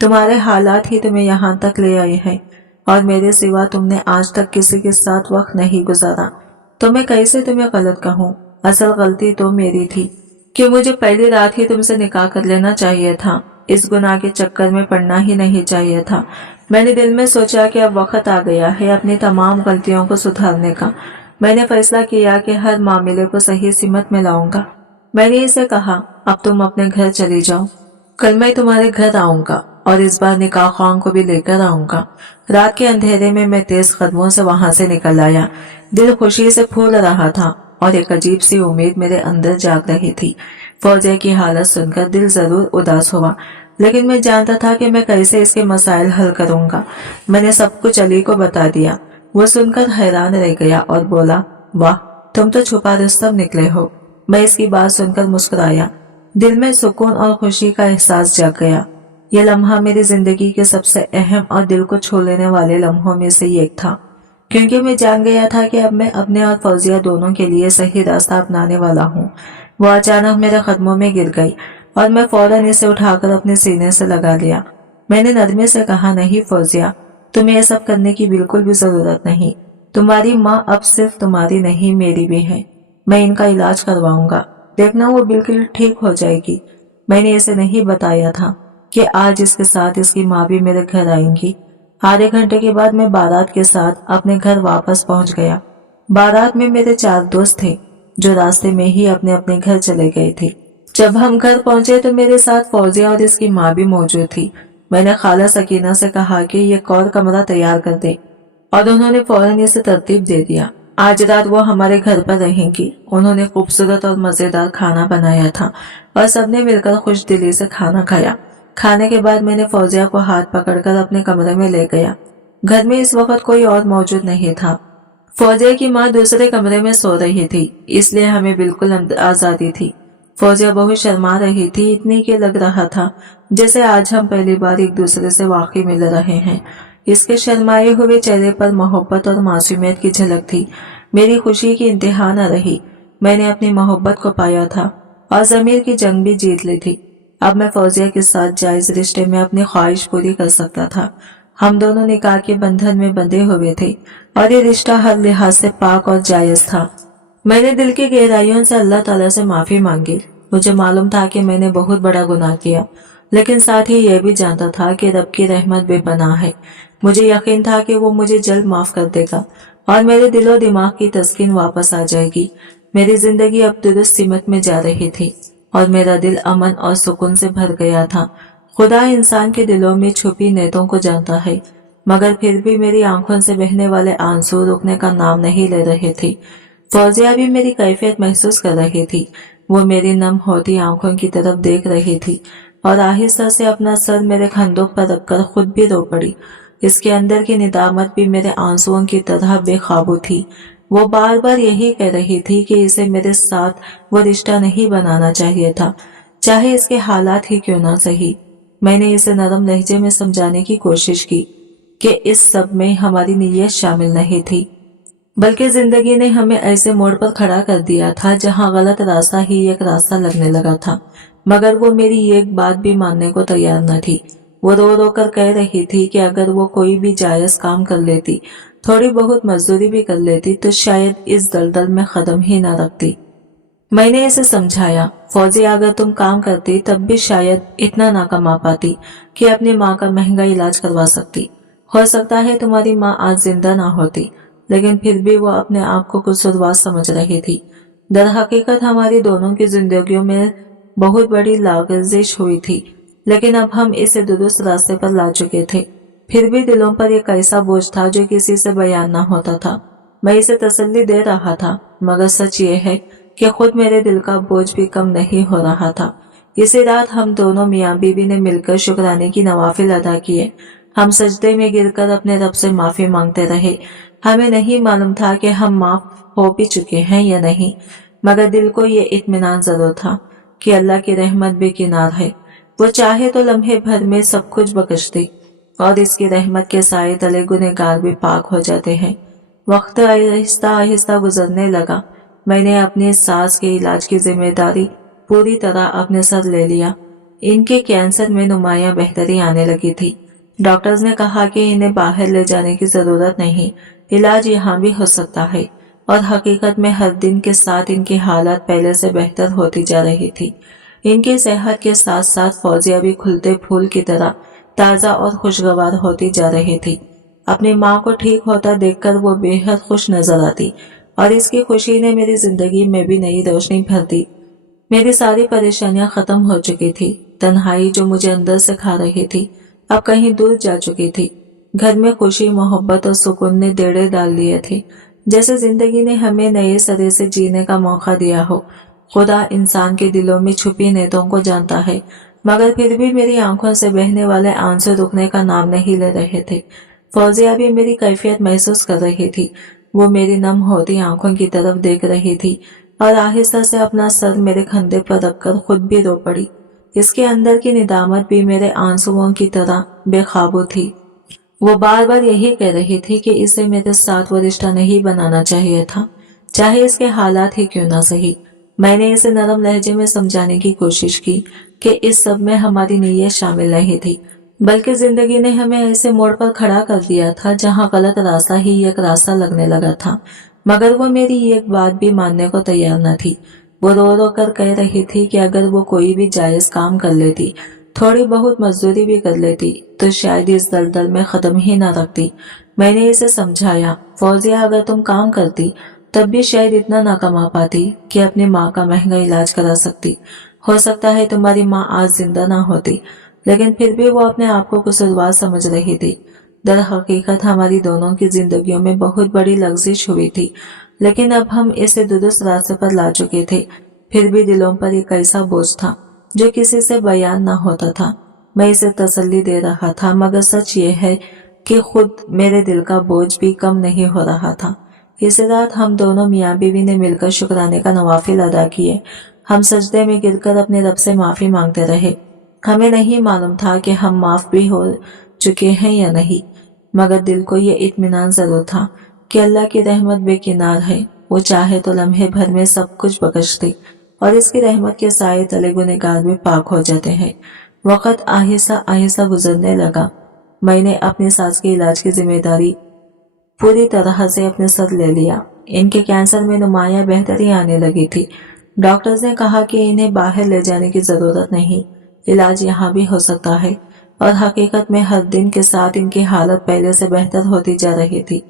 तुम्हारे हालात ही तुम्हें यहाँ तक ले आए हैं और मेरे सिवा तुमने आज तक किसी के साथ वक्त नहीं गुजारा, तो मैं कैसे तुम्हें गलत कहूँ। असल गलती तो मेरी थी कि मुझे पहली रात ही तुमसे निकाह कर लेना चाहिए था। इस गुनाह के चक्कर में पड़ना ही नहीं चाहिए था। मैंने दिल में सोचा कि अब वक्त आ गया है अपनी तमाम गलतियों को सुधारने का। मैंने फैसला किया कि हर मामले को सही सिमत में लाऊंगा। मैंने इसे कहा, अब तुम अपने घर चली जाओ, कल मैं तुम्हारे घर आऊंगा और इस बार निकाह खान को भी लेकर आऊंगा। रात के अंधेरे में मैं तेज कदमों से वहां से निकल आया। दिल खुशी से फूल रहा था और एक अजीब सी उम्मीद मेरे अंदर जाग रही थी। फौजिया की हालत सुनकर दिल जरूर उदास हुआ, लेकिन मैं जानता था कि मैं कैसे इसके मसाइल हल करूंगा। मैंने सब कुछ अली को बता दिया। वो सुनकर हैरान रह गया और बोला, वाह, तुम तो छुपा रुस्तम निकले हो। मैं इसकी बात सुनकर मुस्कुराया। दिल में सुकून और खुशी का एहसास जाग गया। यह लम्हा मेरी जिंदगी के सबसे अहम और दिल को छू लेने वाले लम्हों में से एक था, क्योंकि मैं जान गया था कि अब मैं अपने और फौजिया दोनों के लिए सही रास्ता अपनाने वाला हूँ। वो अचानक मेरे कदमों में गिर गई और मैं फौरन इसे उठाकर अपने सीने से लगा लिया। मैंने नरमी से कहा, नहीं फौजिया, तुम्हें ये सब करने की बिल्कुल भी जरूरत नहीं। तुम्हारी माँ अब सिर्फ तुम्हारी नहीं, मेरी भी है। मैं इनका इलाज करवाऊंगा, देखना वो बिल्कुल ठीक हो जाएगी। मैंने इसे नहीं बताया था कि आज इसके साथ इसकी माँ भी मेरे घर आएंगी। आधे घंटे के बाद मैं बारात के साथ अपने घर वापस पहुंच गया। बारात में मेरे 4 दोस्त थे जो रास्ते में ही अपने अपने घर चले गए थे। जब हम घर पहुंचे तो मेरे साथ फौजिया और इसकी माँ भी मौजूद थी। मैंने खाला सकीना से कहा कि ये एक और कमरा तैयार कर दे और उन्होंने फौरन इसे तरतीब दे दिया। आज रात वो हमारे घर पर रहेंगी। उन्होंने खूबसूरत और मजेदार खाना बनाया था और सबने मिलकर खुश दिली से खाना खाया। खाने के बाद मैंने फौजिया को हाथ पकड़कर अपने कमरे में ले गया। घर में इस वक्त कोई और मौजूद नहीं था। फौजिया की माँ दूसरे कमरे में सो रही थी, इसलिए हमें बिल्कुल आजादी थी। फौजिया बहुत शर्मा रही थी, इतनी कि लग रहा था जैसे आज हम पहली बार एक दूसरे से वाकई मिल रहे हैं। इसके शर्माए हुए चेहरे पर मोहब्बत और मासूमियत की झलक थी। मेरी खुशी की इंतहा न रही। मैंने अपनी मोहब्बत को पाया था और जमीर की जंग भी जीत ली थी। अब मैं फौजिया के साथ जायज रिश्ते में अपनी ख्वाहिश पूरी कर सकता था। हम दोनों निकाह के बंधन में बंधे हुए थे और ये रिश्ता हर लिहाज से पाक और जायज था। मैंने दिल की गहराइयों से अल्लाह ताला से माफी मांगी। मुझे मालूम था कि मैंने बहुत बड़ा गुनाह किया, लेकिन साथ ही यह भी जानता था कि रब की रहमत बेपनाह है। मुझे यकीन था कि वो मुझे जल्द माफ कर देगा और मेरे दिलो दिमाग की तस्कीन वापस आ जाएगी। मेरी जिंदगी अब दुरुस्त सिमत में जा रही थी और मेरा दिल अमन और सुकून से भर गया था। खुदा इंसान के दिलों में छुपी नीयतों को जानता है, मगर फिर भी मेरी आंखों से बहने वाले आंसू रुकने का नाम नहीं ले रहे थे। फौजिया भी मेरी कैफियत महसूस कर रही थी। वो मेरी नम होती आंखों की तरफ देख रही थी और आहिस्ता से अपना सर मेरे खंदों पर रखकर खुद भी रो पड़ी। इसके अंदर की निदामत भी मेरे आंसुओं की तरह बेकाबू थी। वो बार बार यही कह रही थी कि इसे मेरे साथ वो रिश्ता नहीं बनाना चाहिए था, चाहे इसके हालात ही क्यों ना सही। मैंने इसे नरम लहजे में समझाने की कोशिश की कि इस सब में हमारी नीयत शामिल नहीं थी, बल्कि जिंदगी ने हमें ऐसे मोड़ पर खड़ा कर दिया था जहां गलत रास्ता ही एक रास्ता लगने लगा था। मगर वो मेरी एक बात भी मानने को तैयार न थी। वो रो रो कर कह रही थी कि अगर वो कोई भी जायज काम कर लेती, थोड़ी बहुत मजदूरी भी कर लेती, तो शायद इस दलदल में कदम ही न रखती। मैंने इसे समझाया, फौजिया, अगर तुम काम करती तब भी शायद इतना ना कमा पाती कि अपनी माँ का महंगा इलाज करवा सकती। हो सकता है तुम्हारी माँ आज जिंदा ना होती, लेकिन फिर भी वो अपने आप को कसूरवार समझ रही थी। दर हकीकत हमारी दोनों की जिंदगियों में बहुत बड़ी लागजिश हुई थी, लेकिन अब हम इसे दुरुस्त रास्ते पर ला चुके थे। फिर भी दिलों पर एक ऐसा बोझ था जो किसी से बयान न होता था। मैं इसे तसल्ली दे रहा था, मगर सच ये है कि खुद मेरे दिल का बोझ भी कम नहीं हो रहा था। इसी रात हम दोनों मियाँ बीवी ने मिलकर शुक्राने की नवाफिल अदा किए। हम सजदे में गिरकर अपने रब से माफी मांगते रहे। हमें नहीं मालूम था कि हम माफ हो भी चुके हैं या नहीं, मगर दिल को ये इत्मीनान जरूर था कि अल्लाह की रहमत बेकिनार है। वो चाहे तो लम्हे भर में सब कुछ बख्श दे और इसकी रहमत के साए तले गुनहगार भी पाक हो जाते हैं। वक्त आहिस्ता आहिस्ता गुजरने लगा। मैंने अपनी सास के इलाज की जिम्मेदारी पूरी तरह अपने सर ले लिया। इनके कैंसर में नुमाया बेहतरी आने लगी थी। डॉक्टर्स ने कहा कि इन्हें बाहर ले जाने की जरूरत नहीं, इलाज यहाँ भी हो सकता है। और हकीकत में हर दिन के साथ इनकी हालत पहले से बेहतर होती जा रही थी। इनकी सेहत के साथ साथ फौजिया भी खुलते फूल की तरह ताज़ा और खुशगवार होती जा रही थी। अपनी माँ को ठीक होता देखकर वो बेहद खुश नजर आती और इसकी खुशी ने मेरी जिंदगी में भी नई रोशनी भर दी। मेरी सारी परेशानियां खत्म हो चुकी थी। तन्हाई जो मुझे अंदर से खा रही थी अब कहीं दूर जा चुकी थी। घर में खुशी, मोहब्बत और सुकून ने डेरे डाल लिए थे, जैसे जिंदगी ने हमें नए सिरे से जीने का मौका दिया हो। खुदा इंसान के दिलों में छुपी नीयतों को जानता है, मगर फिर भी मेरी आंखों से बहने वाले आंसू रुकने का नाम नहीं ले रहे थे। फौजिया भी मेरी कैफियत महसूस कर रही थी। वो मेरी नम होती आंखों की तरफ देख रही थी और आहिस्ता से अपना सर मेरे कंधे पर रखकर खुद भी रो पड़ी। इसके अंदर की निदामत भी मेरे आंसुओं की तरह बेकाबू थी। वो बार बार यही कह रही थी कि इसे मेरे साथ वो रिश्ता नहीं बनाना चाहिए था, चाहे इसके हालात ही क्यों ना सही। मैंने इसे नरम लहजे में समझाने की कोशिश की कि इस सब में हमारी नीयत शामिल नहीं थी, बल्कि जिंदगी ने हमें ऐसे मोड़ पर खड़ा कर दिया था जहां गलत रास्ता ही एक रास्ता लगने लगा था। मगर वो मेरी एक बात भी मानने को तैयार न थी। वो रो रो कर कह रही थी कि अगर वो कोई भी जायज काम कर लेती, थोड़ी बहुत मजदूरी भी कर लेती, तो शायद इस दलदल में खत्म ही ना रखती। मैंने इसे समझाया, फौजिया अगर तुम काम करती तब भी शायद इतना ना कमा पाती कि अपनी माँ का महंगा इलाज करा सकती। हो सकता है तुम्हारी माँ आज जिंदा ना होती, लेकिन फिर भी वो अपने आप को कसूरवार समझ रही थी। दर हकीकत हमारी दोनों की जिंदगियों में बहुत बड़ी लग़ज़िश हुई थी, लेकिन अब हम इसे दुरुस्त रास्ते पर ला चुके थे। फिर भी दिलों पर एक ऐसा बोझ था जो किसी से बयान ना होता था। मैं इसे तसल्ली दे रहा था, मगर सच ये है कि खुद मेरे दिल का बोझ भी कम नहीं हो रहा था। इस रात हम दोनों मियाँ बीवी ने मिलकर शुक्राने का नवाफिल अदा किए। हम सजदे में गिरकर अपने रब से माफी मांगते रहे। हमें नहीं मालूम था कि हम माफ भी हो चुके हैं या नहीं, मगर दिल को ये इत्मीनान जरूर था कि अल्लाह की रहमत बेकिनार है। वो चाहे तो लम्हे भर में सब कुछ बख्श दे और इसकी रहमत के साए तले गुनहगार भी पाक हो जाते हैं। वक्त आहिस्ता आहिस्ता गुजरने लगा। मैंने अपनी सास के इलाज की जिम्मेदारी पूरी तरह से अपने सर ले लिया। इनके कैंसर में नुमाया बेहतरी आने लगी थी। डॉक्टर्स ने कहा कि इन्हें बाहर ले जाने की जरूरत नहीं, इलाज यहाँ भी हो सकता है। और हकीकत में हर दिन के साथ इनकी हालत पहले से बेहतर होती जा रही थी।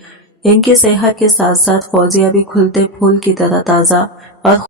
इनकी सेहत के साथ साथ फौजिया भी खुलते फूल की तरह ताज़ा और